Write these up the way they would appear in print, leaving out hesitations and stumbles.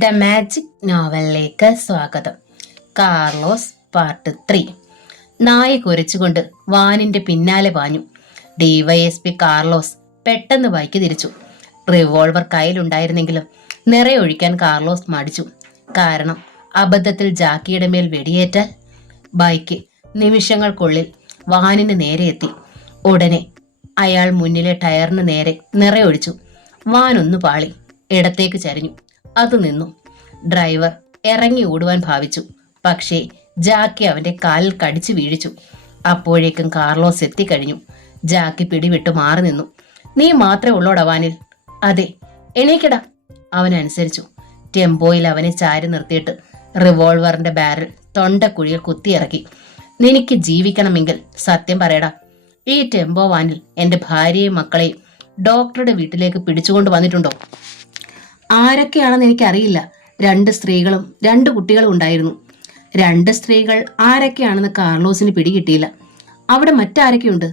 The magic നോവലിലേക്ക് സ്വാഗതം. Carlos part 3. നായ കുരച്ചുകൊണ്ട് വാനിന്റെ പിന്നാലെ പാഞ്ഞു. ഡിവൈഎസ്പി കാർലോസ് പെട്ടെന്ന് ബൈക്ക് തിരിച്ചു. റിവോൾവർ കയ്യിലുണ്ടായിരുന്നെങ്കിലും നിറയൊഴിക്കാൻ കാർലോസ് മടിച്ചു. കാരണം അബദ്ധത്തിൽ ജാക്കിയുടെ മേൽ വെടിയേറ്റാൽ. ബൈക്ക് നിമിഷങ്ങൾക്കുള്ളിൽ വാനിന് നേരെ എത്തി. ഉടനെ അയാൾ മുന്നിലെ ടയറിന് നേരെ നിറയൊഴിച്ചു. വാനൊന്നു പാളി ഇടത്തേക്ക് ചരിഞ്ഞു. അത് നിന്നു. ഡ്രൈവർ ഇറങ്ങി ഓടുവാൻ ഭാവിച്ചു. പക്ഷേ ജാക്കി അവന്റെ കാലിൽ കടിച്ചു വീഴിച്ചു. അപ്പോഴേക്കും കാർലോസ് എത്തിക്കഴിഞ്ഞു. ജാക്കി പിടിവിട്ടു മാറി നിന്നു. നീ മാത്രമേ ഉള്ളോടാ വാനിൽ? അതെ. എണീക്കടാ. അവൻ അനുസരിച്ചു. ടെമ്പോയിൽ അവനെ ചാരി നിർത്തിയിട്ട് റിവോൾവറിന്റെ ബാരൽ തൊണ്ടക്കുഴിയിൽ കുത്തിയിറക്കി. നിനക്ക് ജീവിക്കണമെങ്കിൽ സത്യം പറയടാ, ഈ ടെമ്പോ വാനിൽ എന്റെ ഭാര്യയും മക്കളെയും ഡോക്ടറുടെ വീട്ടിലേക്ക് പിടിച്ചുകൊണ്ട് വന്നിട്ടുണ്ടോ? ആരൊക്കെയാണെന്ന് എനിക്കറിയില്ല. 2 സ്ത്രീകളും 2 കുട്ടികളും ഉണ്ടായിരുന്നു. 2 സ്ത്രീകൾ ആരൊക്കെയാണെന്ന് കാർലോസിന് പിടികിട്ടിയില്ല. അവിടെ മറ്റാരൊക്കെയുണ്ട്?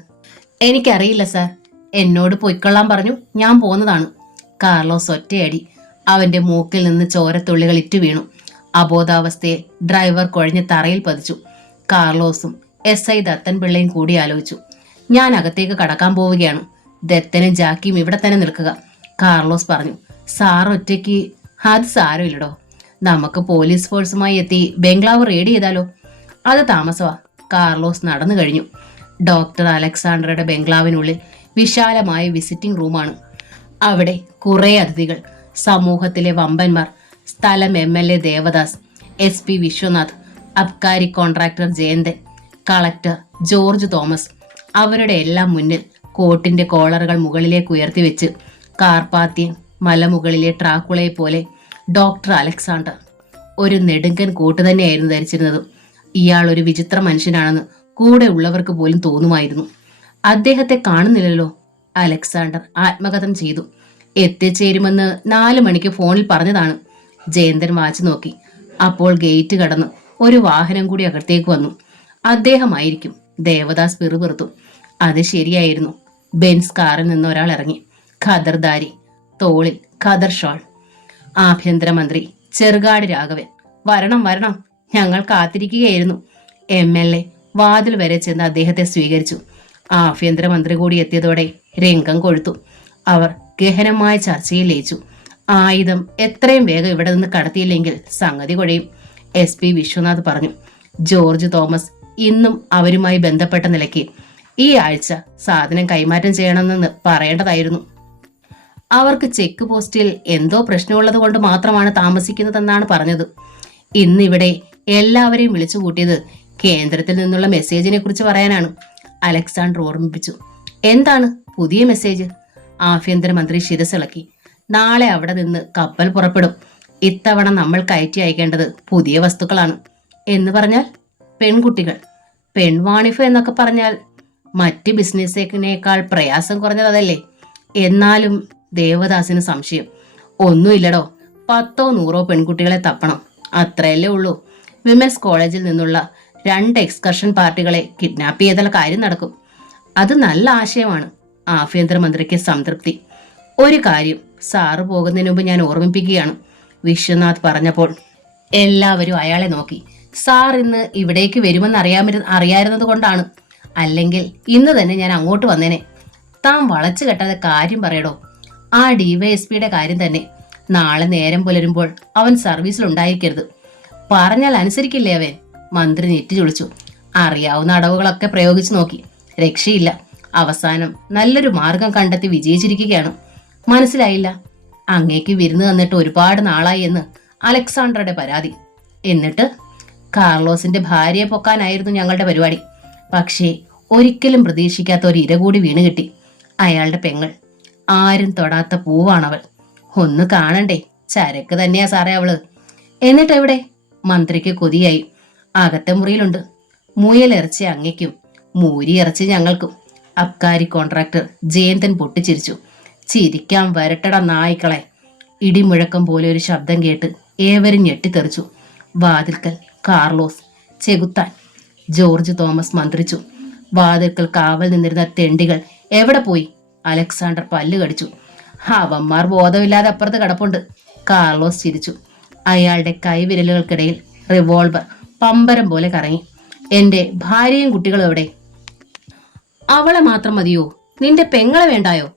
എനിക്കറിയില്ല സാർ. എന്നോട് പൊയ്ക്കൊള്ളാൻ പറഞ്ഞു. ഞാൻ പോന്നതാണ്. കാർലോസ് ഒറ്റയടി. അവന്റെ മൂക്കിൽ നിന്ന് ചോരത്തുള്ളികൾ ഇറ്റു വീണു. അബോധാവസ്ഥയെ ഡ്രൈവർ കുഴഞ്ഞ് തറയിൽ പതിച്ചു. കാർലോസും SI ദത്തൻ പിള്ളയും കൂടി ആലോചിച്ചു. ഞാൻ അകത്തേക്ക് കടക്കാൻ പോവുകയാണ്. ദത്തനും ജാക്കിയും ഇവിടെ തന്നെ നിൽക്കുക. കാർലോസ് പറഞ്ഞു. സാർ ഒറ്റയ്ക്ക്? അത് സാരമില്ലടോ. നമുക്ക് പോലീസ് ഫോഴ്സുമായി എത്തി ബംഗ്ലാവ് റെയ്ഡ് ചെയ്താലോ? അത് താമസമാ. കാർലോസ് നടന്നു കഴിഞ്ഞു. ഡോക്ടർ അലക്സാണ്ടറുടെ ബംഗ്ലാവിനുള്ളിൽ വിശാലമായ വിസിറ്റിംഗ് റൂമാണ്. അവിടെ കുറെ അതിഥികൾ, സമൂഹത്തിലെ വമ്പന്മാർ, സ്ഥലം MLA ദേവദാസ്, SP വിശ്വനാഥ്, അബ്കാരി contractor Jayanthan, collector George Thomas. അവരുടെ എല്ലാം മുന്നിൽ കോട്ടിന്റെ കോളറുകൾ മുകളിലേക്ക് ഉയർത്തിവെച്ച് കാർപ്പാത്തിയൻ മലമുകളിലെ ട്രാക്കുളയെ പോലെ ഡോക്ടർ അലക്സാണ്ടർ ഒരു നെടുങ്കൻ കോട്ട് തന്നെയായിരുന്നു ധരിച്ചിരുന്നത്. ഇയാൾ ഒരു വിചിത്ര മനുഷ്യനാണെന്ന് കൂടെ ഉള്ളവർക്ക് പോലും തോന്നുമായിരുന്നു. അദ്ദേഹത്തെ കാണുന്നില്ലല്ലോ. അലക്സാണ്ടർ ആത്മകഥം ചെയ്തു. എത്തിച്ചേരുമെന്ന് 4 മണിക്ക് ഫോണിൽ പറഞ്ഞതാണ്. ജയന്തൻ വാച്ച് നോക്കി. അപ്പോൾ ഗേറ്റ് കടന്ന് ഒരു വാഹനം കൂടി അകത്തേക്ക് വന്നു. അദ്ദേഹമായിരിക്കും. ദേവദാസ് പിറുപിറുത്തു. അത് ശരിയായിരുന്നു. ബെൻസ് കാറിൽ നിന്ന് ഒരാൾ ഇറങ്ങി. ഖദർദാരി, തോളിൽ ഖദർ ഷോൾ. ആഭ്യന്തരമന്ത്രി ചെറുകാട് രാഘവൻ. വരണം വരണം, ഞങ്ങൾ കാത്തിരിക്കുകയായിരുന്നു. MLA വാതിൽ വരെ ചെന്ന് അദ്ദേഹത്തെ സ്വീകരിച്ചു. ആഭ്യന്തരമന്ത്രി കൂടി എത്തിയതോടെ രംഗം കൊഴുത്തു. അവർ ഗഹനമായ ചർച്ചയിൽ ലയിച്ചു. ആയുധം എത്രയും വേഗം ഇവിടെ നിന്ന് കടത്തിയില്ലെങ്കിൽ സംഗതി കുഴയും. SP വിശ്വനാഥ് പറഞ്ഞു. ജോർജ് തോമസ് ഇന്നും അവരുമായി ബന്ധപ്പെട്ട നിലയ്ക്ക് ഈ ആഴ്ച സാധനം കൈമാറ്റം ചെയ്യണമെന്ന് പറയേണ്ടതായിരുന്നു. അവർക്ക് ചെക്ക് പോസ്റ്റിൽ എന്തോ പ്രശ്നമുള്ളത് കൊണ്ട് മാത്രമാണ് താമസിക്കുന്നതെന്നാണ് പറഞ്ഞത്. ഇന്നിവിടെ എല്ലാവരെയും വിളിച്ചു കൂട്ടിയത് കേന്ദ്രത്തിൽ നിന്നുള്ള മെസ്സേജിനെ കുറിച്ച് പറയാനാണ്. അലക്സാണ്ടർ ഓർമ്മിപ്പിച്ചു. എന്താണ് പുതിയ മെസ്സേജ്? ആഭ്യന്തരമന്ത്രി ശിരസിളക്കി. നാളെ അവിടെ നിന്ന് കപ്പൽ പുറപ്പെടും. ഇത്തവണ നമ്മൾ കയറ്റി അയക്കേണ്ടത് പുതിയ വസ്തുക്കളാണ്. എന്ന് പറഞ്ഞാൽ പെൺകുട്ടികൾ. പെൺവാണിഫ് എന്നൊക്കെ പറഞ്ഞാൽ മറ്റ് ബിസിനസ്സിനേക്കാൾ പ്രയാസം കുറഞ്ഞത് അതല്ലേ? എന്നാലും ദേവദാസിന് സംശയം. ഒന്നുമില്ലടോ, 10ഓ 100ഓ പെൺകുട്ടികളെ തപ്പണം. അത്രയല്ലേ ഉള്ളൂ. വിമൻസ് കോളേജിൽ നിന്നുള്ള 2 എക്സ്കർഷൻ പാർട്ടികളെ കിഡ്നാപ്പ് ചെയ്താൽ കാര്യം നടക്കും. അത് നല്ല ആശയമാണ്. ആഭ്യന്തരമന്ത്രിക്ക് സംതൃപ്തി. ഒരു കാര്യം സാറ് പോകുന്നതിന് മുമ്പ് ഞാൻ ഓർമ്മിപ്പിക്കുകയാണ്. വിശ്വനാഥ് പറഞ്ഞപ്പോൾ എല്ലാവരും അയാളെ നോക്കി. സാർ ഇന്ന് ഇവിടേക്ക് വരുമെന്ന് അറിയായിരുന്നത് കൊണ്ടാണ്. അല്ലെങ്കിൽ ഇന്ന് തന്നെ ഞാൻ അങ്ങോട്ട് വന്നേനെ. താൻ വളച്ചു കെട്ടാതെ കാര്യം പറയടോ. ആ ഡിവൈഎസ്പിയുടെ കാര്യം തന്നെ. നാളെ നേരം പുലരുമ്പോൾ അവൻ സർവീസിലുണ്ടായിരിക്കരുത്. പറഞ്ഞാൽ അനുസരിക്കില്ലേ അവൻ? മന്ത്രി നെറ്റി ചുളിച്ചു. അറിയാവുന്ന അടവുകളൊക്കെ പ്രയോഗിച്ചു നോക്കി. രക്ഷയില്ല. അവസാനം നല്ലൊരു മാർഗം കണ്ടെത്തി വിജയിച്ചിരിക്കുകയാണ്. മനസ്സിലായില്ല? അങ്ങേക്ക് വിരുന്ന് തന്നിട്ട് ഒരുപാട് നാളായി എന്ന് അലക്സാണ്ടറുടെ പരാതി. എന്നിട്ട് കാർലോസിന്റെ ഭാര്യയെ പൊക്കാനായിരുന്നു ഞങ്ങളുടെ പരിപാടി. പക്ഷേ ഒരിക്കലും പ്രതീക്ഷിക്കാത്ത ഒരു ഇര കൂടി വീണ് കിട്ടി. അയാളുടെ പെങ്ങൾ. ആരും തൊടാത്ത പൂവാണവൾ. ഒന്ന് കാണണ്ടേ? ചരക്ക് തന്നെയാ സാറേ അവള്. എന്നിട്ടെവിടെ? മന്ത്രിക്ക് കൊതിയായി. അകത്തെ മുറിയിലുണ്ട്. മുയലിറച്ചി അങ്ങയ്ക്കും മൂരി ഇറച്ചി ഞങ്ങൾക്കും. അബ്കാരി കോൺട്രാക്ടർ ജയന്തൻ പൊട്ടിച്ചിരിച്ചു. ചിരിക്കാൻ വരട്ടട നായ്ക്കളെ. ഇടിമുഴക്കം പോലെ ഒരു ശബ്ദം കേട്ട് ഏവരും ഞെട്ടിത്തെറിച്ചു. വാതിൽക്കൽ കാർലോസ്. ചെകുത്താൻ. ജോർജ് തോമസ് മന്ത്രിച്ചു. വാതിൽക്കൽ കാവൽ നിന്നിരുന്ന തെണ്ടികൾ എവിടെ പോയി? അലക്സാണ്ടർ പല്ല് കടിച്ചു. അവന്മാർ ബോധമില്ലാതെ അപ്പുറത്ത് കിടപ്പുണ്ട്. കാർലോസ് ചിരിച്ചു. അയാളുടെ കൈവിരലുകൾക്കിടയിൽ റിവോൾവർ പമ്പരം പോലെ കറങ്ങി. എന്റെ ഭാര്യയും കുട്ടികളും എവിടെ? അവളെ മാത്രം മതിയോ? നിന്റെ പെങ്ങളെ വേണ്ടായോ?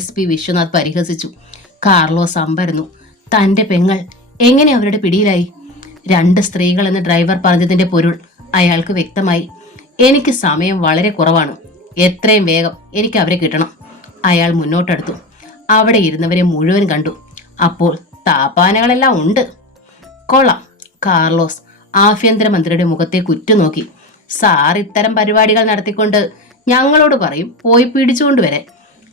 SP വിശ്വനാഥ് പരിഹസിച്ചു. കാർലോസ് അമ്പരന്നു. തന്റെ പെങ്ങൾ എങ്ങനെ അവരുടെ പിടിയിലായി? 2 സ്ത്രീകൾ എന്ന് ഡ്രൈവർ പറഞ്ഞതിന്റെ പൊരുൾ അയാൾക്ക് വ്യക്തമായി. എനിക്ക് സമയം വളരെ കുറവാണ്. എത്രയും വേഗം എനിക്ക് അവരെ കിട്ടണം. അയാൾ മുന്നോട്ടെടുത്തു. അവിടെ ഇരുന്നവരെ മുഴുവൻ കണ്ടു. അപ്പോൾ താപാനകളെല്ലാം ഉണ്ട്. കൊള്ളാം. കാർലോസ് ആഭ്യന്തരമന്ത്രിയുടെ മുഖത്തെ കുറ്റുനോക്കി. സാർ ഇത്തരം പരിപാടികൾ നടത്തിക്കൊണ്ട് ഞങ്ങളോട് പറയും പോയി പിടിച്ചുകൊണ്ടുവരാൻ.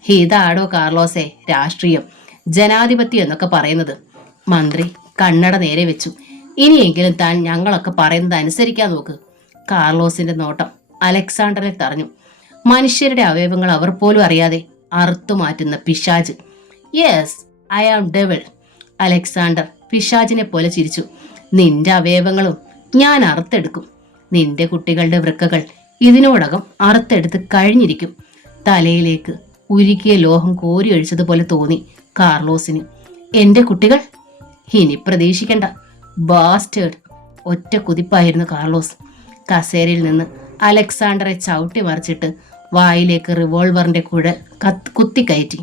ഇതാടോ കാർലോസെ രാഷ്ട്രീയം, ജനാധിപത്യം എന്നൊക്കെ പറയുന്നത്. മന്ത്രി കണ്ണട നേരെ വെച്ചു. ഇനിയെങ്കിലും താൻ ഞങ്ങളൊക്കെ പറയുന്നത് അനുസരിക്കാൻ നോക്ക്. കാർലോസിന്റെ നോട്ടം അലക്സാണ്ടറിൽ തറഞ്ഞു. മനുഷ്യരുടെ അവയവങ്ങൾ അവർ പോലും അറിയാതെ അറുത്തു മാറ്റുന്ന പിശാജ്. Yes, I am devil. Alexander പിശാജിനെ പോലെ ചിരിച്ചു. നിന്റെ അവയവങ്ങളും ഞാൻ അറുത്തെടുക്കും. നിന്റെ കുട്ടികളുടെ വൃക്കകൾ ഇതിനോടകം അറുത്തെടുത്ത് കഴിഞ്ഞിരിക്കും. തലയിലേക്ക് ഉരുക്കിയ ലോഹം കോരി ഒഴിച്ചതുപോലെ തോന്നി കാർലോസിന്. എന്റെ കുട്ടികൾ? ഇനി പ്രതീക്ഷിക്കണ്ട ബാസ്റ്റേഡ്. ഒറ്റ കുതിപ്പായിരുന്നു കാർലോസ്. കസേരയിൽ നിന്ന് അലക്സാണ്ടറെ ചവിട്ടി മറിച്ചിട്ട് വായിലേക്ക് റിവോൾവറിന്റെ കുഴൽ കുത്തിക്കയറ്റി.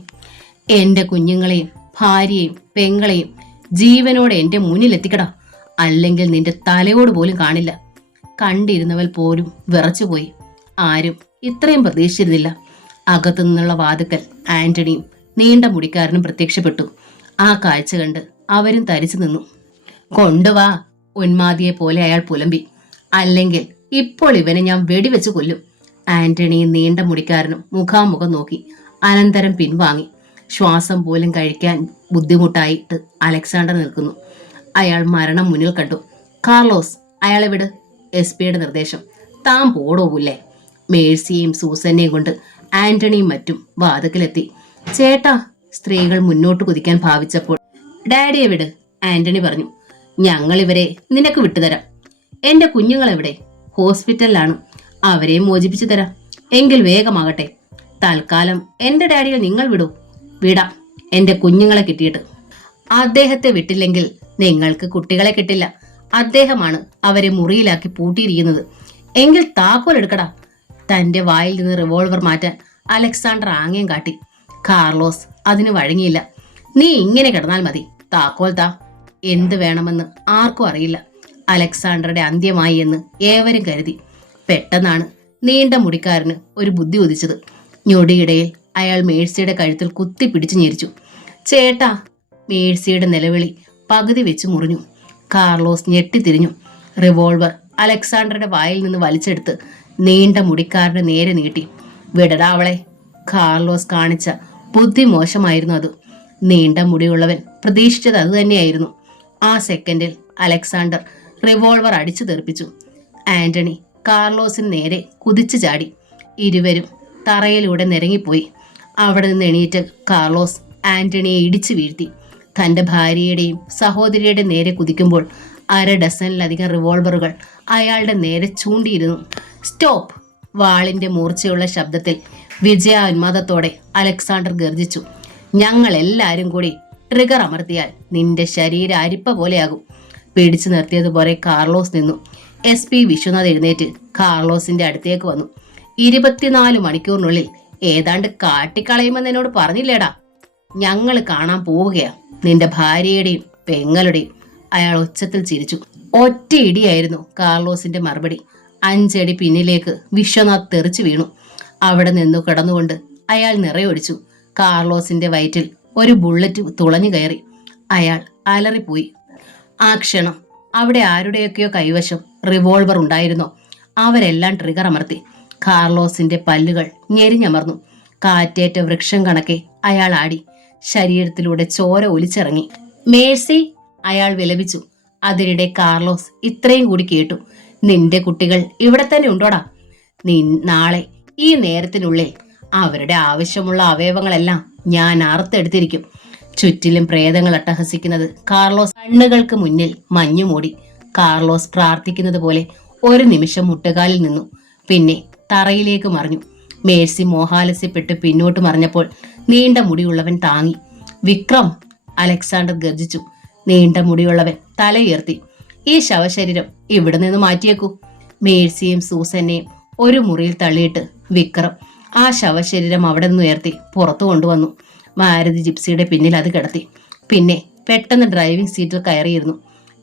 എന്റെ കുഞ്ഞുങ്ങളെയും ഭാര്യയെയും പെങ്ങളെയും ജീവനോടെ എന്റെ മുന്നിലെത്തിക്കടാ, അല്ലെങ്കിൽ നിന്റെ തലയോട് പോലും കാണില്ല. കണ്ടിരുന്നവൽ പോലും വിറച്ചുപോയി. ആരും ഇത്രയും പ്രതീക്ഷിച്ചിരുന്നില്ല. അകത്തു നിന്നുള്ള വാതുക്കൽ ആന്റണിയും നീണ്ട മുടിക്കാരനും പ്രത്യക്ഷപ്പെട്ടു. ആ കാഴ്ച കണ്ട് അവരും തരിച്ചു നിന്നു. കൊണ്ടുവാ, ഉന്മാദിയെ പോലെ അയാൾ പുലമ്പി. അല്ലെങ്കിൽ ഇപ്പോൾ ഇവനെ ഞാൻ വെടിവെച്ച് കൊല്ലും. ആന്റണിയും നീണ്ട മുടിക്കാരനും മുഖാമുഖം നോക്കി. അനന്തരം പിൻവാങ്ങി. ശ്വാസം പോലും കഴിക്കാൻ ബുദ്ധിമുട്ടായിട്ട് അലക്സാണ്ടർ നിൽക്കുന്നു. അയാൾ മരണം മുന്നിൽ കണ്ടു. കാർലോസ്, അയാളെ വിട്. SP-യുടെ നിർദ്ദേശം. താൻ പോടോവില്ലേ? മേഴ്സിയെയും സൂസനെയും കൊണ്ട് ആന്റണിയും മറ്റും വാതിക്കലെത്തി. ചേട്ടാ, സ്ത്രീകൾ മുന്നോട്ട് കുതിക്കാൻ ഭാവിച്ചപ്പോൾ ഡാഡിയെ വിട്, ആന്റണി പറഞ്ഞു. ഞങ്ങൾ ഇവരെ നിനക്ക് വിട്ടുതരാം. എന്റെ കുഞ്ഞുങ്ങളെവിടെ? ഹോസ്പിറ്റലിലാണ്. അവരെ മോചിപ്പിച്ചു തരാം. എങ്കിൽ വേഗമാകട്ടെ. തൽക്കാലം എന്റെ ഡാഡിയെ നിങ്ങൾ വിടൂ. വിടാം, എന്റെ കുഞ്ഞുങ്ങളെ കിട്ടിയിട്ട്. അദ്ദേഹത്തെ വിട്ടില്ലെങ്കിൽ നിങ്ങൾക്ക് കുട്ടികളെ കിട്ടില്ല. അദ്ദേഹമാണ് അവരെ മുറിയിലാക്കി പൂട്ടിയിരിക്കുന്നത്. എങ്കിൽ താക്കോൽ എടുക്കടാ. തന്റെ വായിൽ നിന്ന് റിവോൾവർ മാറ്റാൻ അലക്സാണ്ടർ ആംഗ്യം കാട്ടി. കാർലോസ് അതിന് വഴങ്ങിയില്ല. നീ ഇങ്ങനെ കിടന്നാൽ മതി, താക്കോൽ താ. എന്ത് വേണമെന്ന് ആർക്കും അറിയില്ല. അലക്സാണ്ടറുടെ അന്ത്യമായി എന്ന് ഏവരും കരുതി. പെട്ടെന്നാണ് നീണ്ട മുടിക്കാരന് ഒരു ബുദ്ധി ഉദിച്ചത്. ഞൊടിയിടയിൽ അയാൾ മേഴ്സിയുടെ കഴുത്തിൽ കുത്തിപ്പിടിച്ചു ഞെരിച്ചു. ചേട്ടാ! മേഴ്സിയുടെ നിലവിളി പകുതി വെച്ച് മുറിഞ്ഞു. കാർലോസ് ഞെട്ടിത്തിരിഞ്ഞു. റിവോൾവർ അലക്സാണ്ടറുടെ വായിൽ നിന്ന് വലിച്ചെടുത്ത് നീണ്ട മുടിക്കാരന് നേരെ നീട്ടി. വിടടാ അവളെ. കാർലോസ് കാണിച്ച ബുദ്ധി മോശമായിരുന്നു അത്. നീണ്ട മുടിയുള്ളവൻ പ്രതീക്ഷിച്ചത് അത് തന്നെയായിരുന്നു. ആ സെക്കൻഡിൽ അലക്സാണ്ടർ റിവോൾവർ അടിച്ചു തെറിപ്പിച്ചു. ആന്റണി കാർലോസിന് നേരെ കുതിച്ചു ചാടി. ഇരുവരും തറയിലൂടെ നിരങ്ങിപ്പോയി. അവിടെ നിന്ന് എണീറ്റ് കാർലോസ് ആന്റണിയെ ഇടിച്ചു വീഴ്ത്തി. തന്റെ ഭാര്യയുടെയും സഹോദരിയുടെ നേരെ കുതിക്കുമ്പോൾ 1/2 ഡസനിലധികം റിവോൾവറുകൾ അയാളുടെ നേരെ ചൂണ്ടിയിരുന്നു. സ്റ്റോപ്പ്! വാളിന്റെ മൂർച്ചയുള്ള ശബ്ദത്തിൽ വിജയ ഉന്മാദത്തോടെ അലക്സാണ്ടർ ഗർജിച്ചു. ഞങ്ങൾ എല്ലാരും കൂടി ട്രിഗർ അമർത്തിയാൽ നിന്റെ ശരീരം അരിപ്പ പോലെയാകും. പിടിച്ചു നിർത്തിയതുപോലെ കാർലോസ് നിന്നു. SP വിശ്വനാഥ് എഴുന്നേറ്റ് കാർലോസിന്റെ അടുത്തേക്ക് വന്നു. 24 മണിക്കൂറിനുള്ളിൽ ഏതാണ്ട് കാട്ടിക്കളയുമെന്ന് എന്നോട് പറഞ്ഞില്ലേടാ? ഞങ്ങൾ കാണാൻ പോവുകയാ നിന്റെ ഭാര്യയുടെയും പെങ്ങളുടെയും. അയാൾ ഉച്ചത്തിൽ ചിരിച്ചു. ഒറ്റ ഇടിയായിരുന്നു കാർലോസിന്റെ മറുപടി. 5 അടി പിന്നിലേക്ക് വിശ്വനാഥ് തെറിച്ചു വീണു. അവിടെ നിന്നു കിടന്നുകൊണ്ട് അയാൾ നിറയൊഴിച്ചു. കാർലോസിന്റെ വയറ്റിൽ ഒരു ബുള്ളറ്റ് തുളഞ്ഞു കയറി. അയാൾ അലറിപ്പോയി. ആ ക്ഷണം അവിടെ ആരുടെയൊക്കെയോ കൈവശം റിവോൾവർ ഉണ്ടായിരുന്നോ അവരെല്ലാം ട്രിഗർ അമർത്തി. കാർലോസിന്റെ പല്ലുകൾ ഞെരിഞ്ഞമർന്നു. കാറ്റേറ്റ വൃക്ഷം കണക്കെ അയാൾ ആടി. ശരീരത്തിലൂടെ ചോര ഒലിച്ചിറങ്ങി. മേഴ്സി! അയാൾ വിലപിച്ചു. അതിനിടെ കാർലോസ് ഇത്രയും കൂടി കേട്ടു. നിന്റെ കുട്ടികൾ ഇവിടെ തന്നെ ഉണ്ടോടാ? നാളെ ഈ നേരത്തിനുള്ളിൽ അവരുടെ ആവശ്യമുള്ള അവയവങ്ങളെല്ലാം ഞാൻ അറുത്തെടുത്തിരിക്കും. ചുറ്റിലും പ്രേതങ്ങൾ അട്ടഹസിക്കുന്നത് കാർലോസ് കണ്ണുകൾക്ക് മുന്നിൽ മഞ്ഞുമൂടി. കാർലോസ് പ്രാർത്ഥിക്കുന്നത് പോലെ ഒരു നിമിഷം മുട്ടുകാലിൽ നിന്നു. പിന്നെ തറയിലേക്ക് മറിഞ്ഞു. മേഴ്സി മോഹാലസ്യപ്പെട്ട് പിന്നോട്ട് മറിഞ്ഞപ്പോൾ നീണ്ട മുടിയുള്ളവൻ താങ്ങി. വിക്രം! അലക്സാണ്ടർ ഗർജിച്ചു. നീണ്ട മുടിയുള്ളവൻ തലയുയർത്തി. ഈ ശവശരീരം ഇവിടെ നിന്ന് മാറ്റിയേക്കൂ. മേഴ്സിയും സൂസന്നെയും ഒരു മുറിയിൽ തള്ളിയിട്ട് വിക്രം ആ ശവശരീരം അവിടെ നിന്ന് ഉയർത്തി പുറത്തു കൊണ്ടുവന്നു. മാരുതി ജിപ്സിയുടെ പിന്നിൽ അത് കിടത്തി. പിന്നെ പെട്ടെന്ന് ഡ്രൈവിംഗ് സീറ്റിൽ കയറിയിരുന്നു.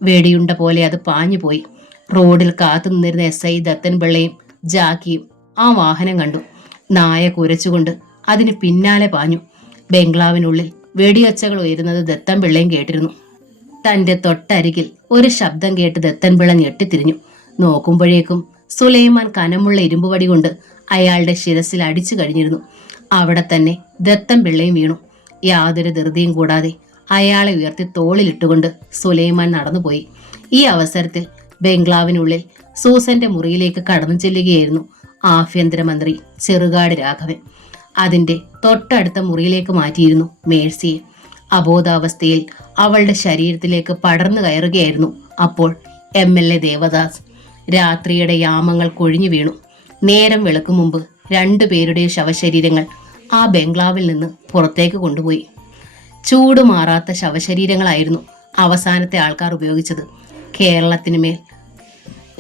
വെടിയുണ്ട പോലെ അത് പാഞ്ഞുപോയി. റോഡിൽ കാത്തു നിന്നിരുന്ന SI ദത്തൻ പിള്ളയും ജാക്കിയും ആ വാഹനം കണ്ടു. നായ കുരച്ചുകൊണ്ട് അതിന് പിന്നാലെ പാഞ്ഞു. ബംഗ്ലാവിനുള്ളിൽ വെടിയൊച്ചകൾ ഉയരുന്നത് ദത്തൻ പിള്ളയും കേട്ടിരുന്നു. തന്റെ തൊട്ടരികിൽ ഒരു ശബ്ദം കേട്ട് ദത്തൻ പിള്ള ഞെട്ടിത്തിരിഞ്ഞു. നോക്കുമ്പോഴേക്കും സുലൈമാൻ കനമുള്ള ഇരുമ്പുവടി കൊണ്ട് അയാളുടെ ശിരസിൽ അടിച്ചു കഴിഞ്ഞിരുന്നു. അവിടെ തന്നെ ദത്തൻ പിള്ളയും വീണു. യാതൊരു ധൃതിയും കൂടാതെ അയാളെ ഉയർത്തി തോളിലിട്ടുകൊണ്ട് സുലൈമാൻ നടന്നുപോയി. ഈ അവസരത്തിൽ ബംഗ്ലാവിനുള്ളിൽ സൂസന്റെ മുറിയിലേക്ക് കടന്നു ചെല്ലുകയായിരുന്നു ആഭ്യന്തരമന്ത്രി ചെറുകാട് രാഘവൻ. അതിന്റെ തൊട്ടടുത്ത മുറിയിലേക്ക് മാറ്റിയിരുന്നു മേഴ്സിയെ. അബോധാവസ്ഥയിൽ അവളുടെ ശരീരത്തിലേക്ക് പടർന്നു കയറുകയായിരുന്നു അപ്പോൾ MLA ദേവദാസ്. രാത്രിയുടെ യാമങ്ങൾ കൊഴിഞ്ഞു വീണു. നേരം വെളുക്കും മുമ്പ് രണ്ടുപേരുടെയും ശവശരീരങ്ങൾ ആ ബംഗ്ലാവിൽ നിന്ന് പുറത്തേക്ക് കൊണ്ടുപോയി. ചൂടുമാറാത്ത ശവശരീരങ്ങളായിരുന്നു അവസാനത്തെ ആൾക്കാർ ഉപയോഗിച്ചത്. കേരളത്തിന് മേൽ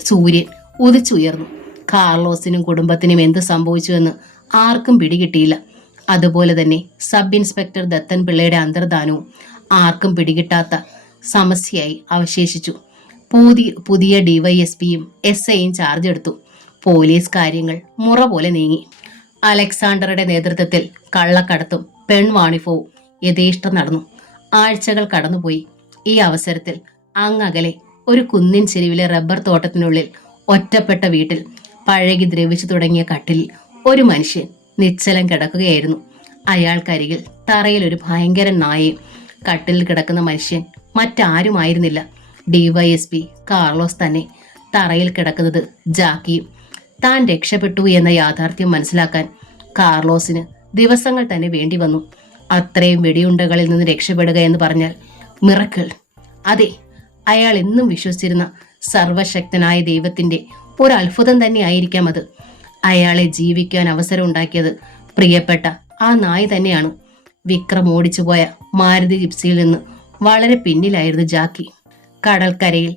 സൂര്യൻ ഉദിച്ചുയർന്നു. കാർലോസിനും കുടുംബത്തിനും എന്ത് സംഭവിച്ചുവെന്ന് ആർക്കും പിടികിട്ടിയില്ല. അതുപോലെ തന്നെ സബ് ഇൻസ്പെക്ടർ ദത്തൻ പിള്ളയുടെ അന്തർധാനവും ആർക്കും പിടികിട്ടാത്ത സമസ്യയായി അവശേഷിച്ചു. പുതിയ DYSPയും SIയും ചാർജ് എടുത്തു. പോലീസ് കാര്യങ്ങൾ മുറ പോലെ നീങ്ങി. അലക്സാണ്ടറുടെ നേതൃത്വത്തിൽ കള്ളക്കടത്തും പെൺവാണിഭവും യഥേഷ്ടം നടന്നു. ആഴ്ചകൾ കടന്നുപോയി. ഈ അവസരത്തിൽ അങ്ങകലെ ഒരു കുന്നിൻ ചെരുവിലെ റബ്ബർ തോട്ടത്തിനുള്ളിൽ ഒറ്റപ്പെട്ട വീട്ടിൽ പഴകി ദ്രവിച്ചു തുടങ്ങിയ കട്ടിലിൽ ഒരു മനുഷ്യൻ നിശ്ചലം കിടക്കുകയായിരുന്നു. അയാൾക്കരികിൽ തറയിൽ ഒരു ഭയങ്കര നായയും. കട്ടിലിൽ കിടക്കുന്ന മനുഷ്യൻ മറ്റാരുമായിരുന്നില്ല, DYSP കാർലോസ് തന്നെ. തറയിൽ കിടക്കുന്നത് ജാക്കിയും. താൻ രക്ഷപ്പെട്ടു എന്ന യാഥാർത്ഥ്യം മനസ്സിലാക്കാൻ കാർലോസിന് ദിവസങ്ങൾ തന്നെ വേണ്ടി വന്നു. അത്രയും വെടിയുണ്ടകളിൽ നിന്ന് രക്ഷപ്പെടുക എന്ന് പറഞ്ഞാൽ മിറക്കിൾ. അതെ, അയാൾ എന്നും വിശ്വസിച്ചിരുന്ന സർവശക്തനായ ദൈവത്തിന്റെ ഒരു അത്ഭുതം തന്നെ ആയിരിക്കാം അത്. അയാളെ ജീവിക്കാൻ അവസരം ഉണ്ടാക്കിയത് പ്രിയപ്പെട്ട ആ നായ തന്നെയാണ്. വിക്രം ഓടിച്ചുപോയ മാരുതി ജിപ്സിയിൽ നിന്ന് വളരെ പിന്നിലായിരുന്നു ജാക്കി. കടൽക്കരയിൽ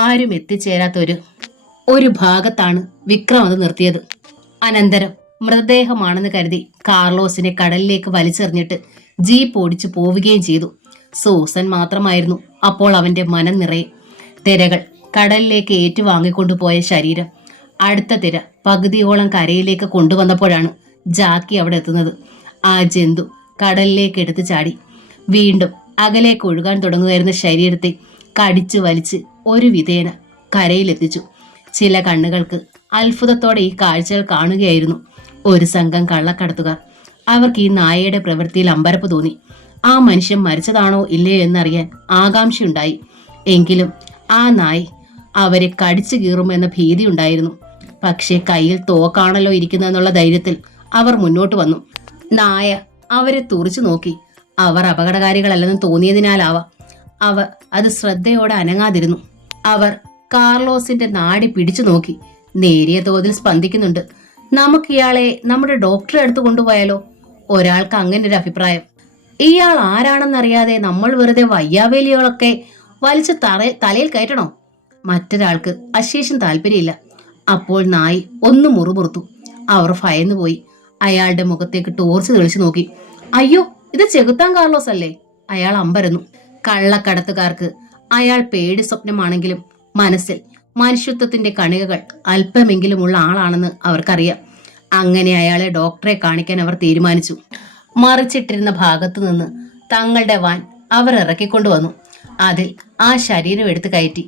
ആരും എത്തിച്ചേരാത്ത ഒരു ഭാഗത്താണ് വിക്രം അത് നിർത്തിയത്. അനന്തരം മൃതദേഹമാണെന്ന് കരുതി കാർലോസിനെ കടലിലേക്ക് വലിച്ചെറിഞ്ഞിട്ട് ജീപ്പ് ഓടിച്ചു പോവുകയും ചെയ്തു. സൂസൻ മാത്രമായിരുന്നു അപ്പോൾ അവന്റെ മനം നിറയെ. തിരകൾ കടലിലേക്ക് ഏറ്റുവാങ്ങിക്കൊണ്ടുപോയ ശരീരം അടുത്ത തിര പകുതിയോളം കരയിലേക്ക് കൊണ്ടുവന്നപ്പോഴാണ് ജാക്കി അവിടെ എത്തുന്നത്. ആ ജന്തു കടലിലേക്ക് എടുത്തു ചാടി. വീണ്ടും അകലേക്ക് ഒഴുകാൻ തുടങ്ങുകയായിരുന്ന ശരീരത്തെ കടിച്ചു വലിച്ച് ഒരു വിധേന കരയിലെത്തിച്ചു. ചില കണ്ണുകൾക്ക് അത്ഭുതത്തോടെ ഈ കാഴ്ചകൾ കാണുകയായിരുന്നു. ഒരു സംഘം കള്ളക്കടത്തുകാർ. അവർക്ക് ഈ നായയുടെ പ്രവൃത്തിയിൽ അമ്പരപ്പ് തോന്നി. ആ മനുഷ്യൻ മരിച്ചതാണോ ഇല്ലയോ എന്നറിയാൻ ആകാംക്ഷയുണ്ടായി. എങ്കിലും ആ നായ അവരെ കടിച്ചു കീറുമെന്ന ഭീതി ഉണ്ടായിരുന്നു. പക്ഷേ കയ്യിൽ തോക്കാണല്ലോ ഇരിക്കുന്നതെന്നുള്ള ധൈര്യത്തിൽ അവർ മുന്നോട്ട് വന്നു. നായ അവരെ തുറിച്ചു നോക്കി. അവർ അപകടകാരികളല്ലെന്ന് തോന്നിയതിനാലാവാം അവർ അത് ശ്രദ്ധയോടെ അനങ്ങാതിരുന്നു. അവർ കാർലോസിന്റെ നാടി പിടിച്ചു നോക്കി. നേരിയ തോതിൽ സ്പന്ദിക്കുന്നുണ്ട്. നമുക്ക് ഇയാളെ നമ്മുടെ ഡോക്ടറെ അടുത്ത് കൊണ്ടുപോയാലോ? ഒരാൾക്ക് അങ്ങനെ ഒരു അഭിപ്രായം. ഇയാൾ ആരാണെന്നറിയാതെ നമ്മൾ വെറുതെ വയ്യാവേലികളൊക്കെ വലിച്ചു തലയിൽ കയറ്റണോ? മറ്റൊരാൾക്ക് അശേഷം താല്പര്യമില്ല. അപ്പോൾ നായി ഒന്ന് മുറുമുറുത്തു. അവർ ഭയന്നു പോയി. അയാളുടെ മുഖത്തേക്ക് ടോർച്ച് തെളിച്ചു നോക്കി. അയ്യോ, ഇത് ചെകുത്താൻ കാർലോസ് അല്ലേ? അയാൾ അമ്പരന്നു. കള്ളക്കടത്തുകാർക്ക് അയാൾ പേടി സ്വപ്നമാണെങ്കിലും മനസ്സിൽ മനുഷ്യത്വത്തിന്റെ കണികകൾ അല്പമെങ്കിലുമുള്ള ആളാണെന്ന് അവർക്കറിയാം. അങ്ങനെ അയാളെ ഡോക്ടറെ കാണിക്കാൻ അവർ തീരുമാനിച്ചു. മറിച്ചിട്ടിരുന്ന ഭാഗത്തു നിന്ന് തങ്ങളുടെ വാൻ അവർ ഇറക്കിക്കൊണ്ടുവന്നു. അതിൽ ആ ശരീരം എടുത്തു കയറ്റി.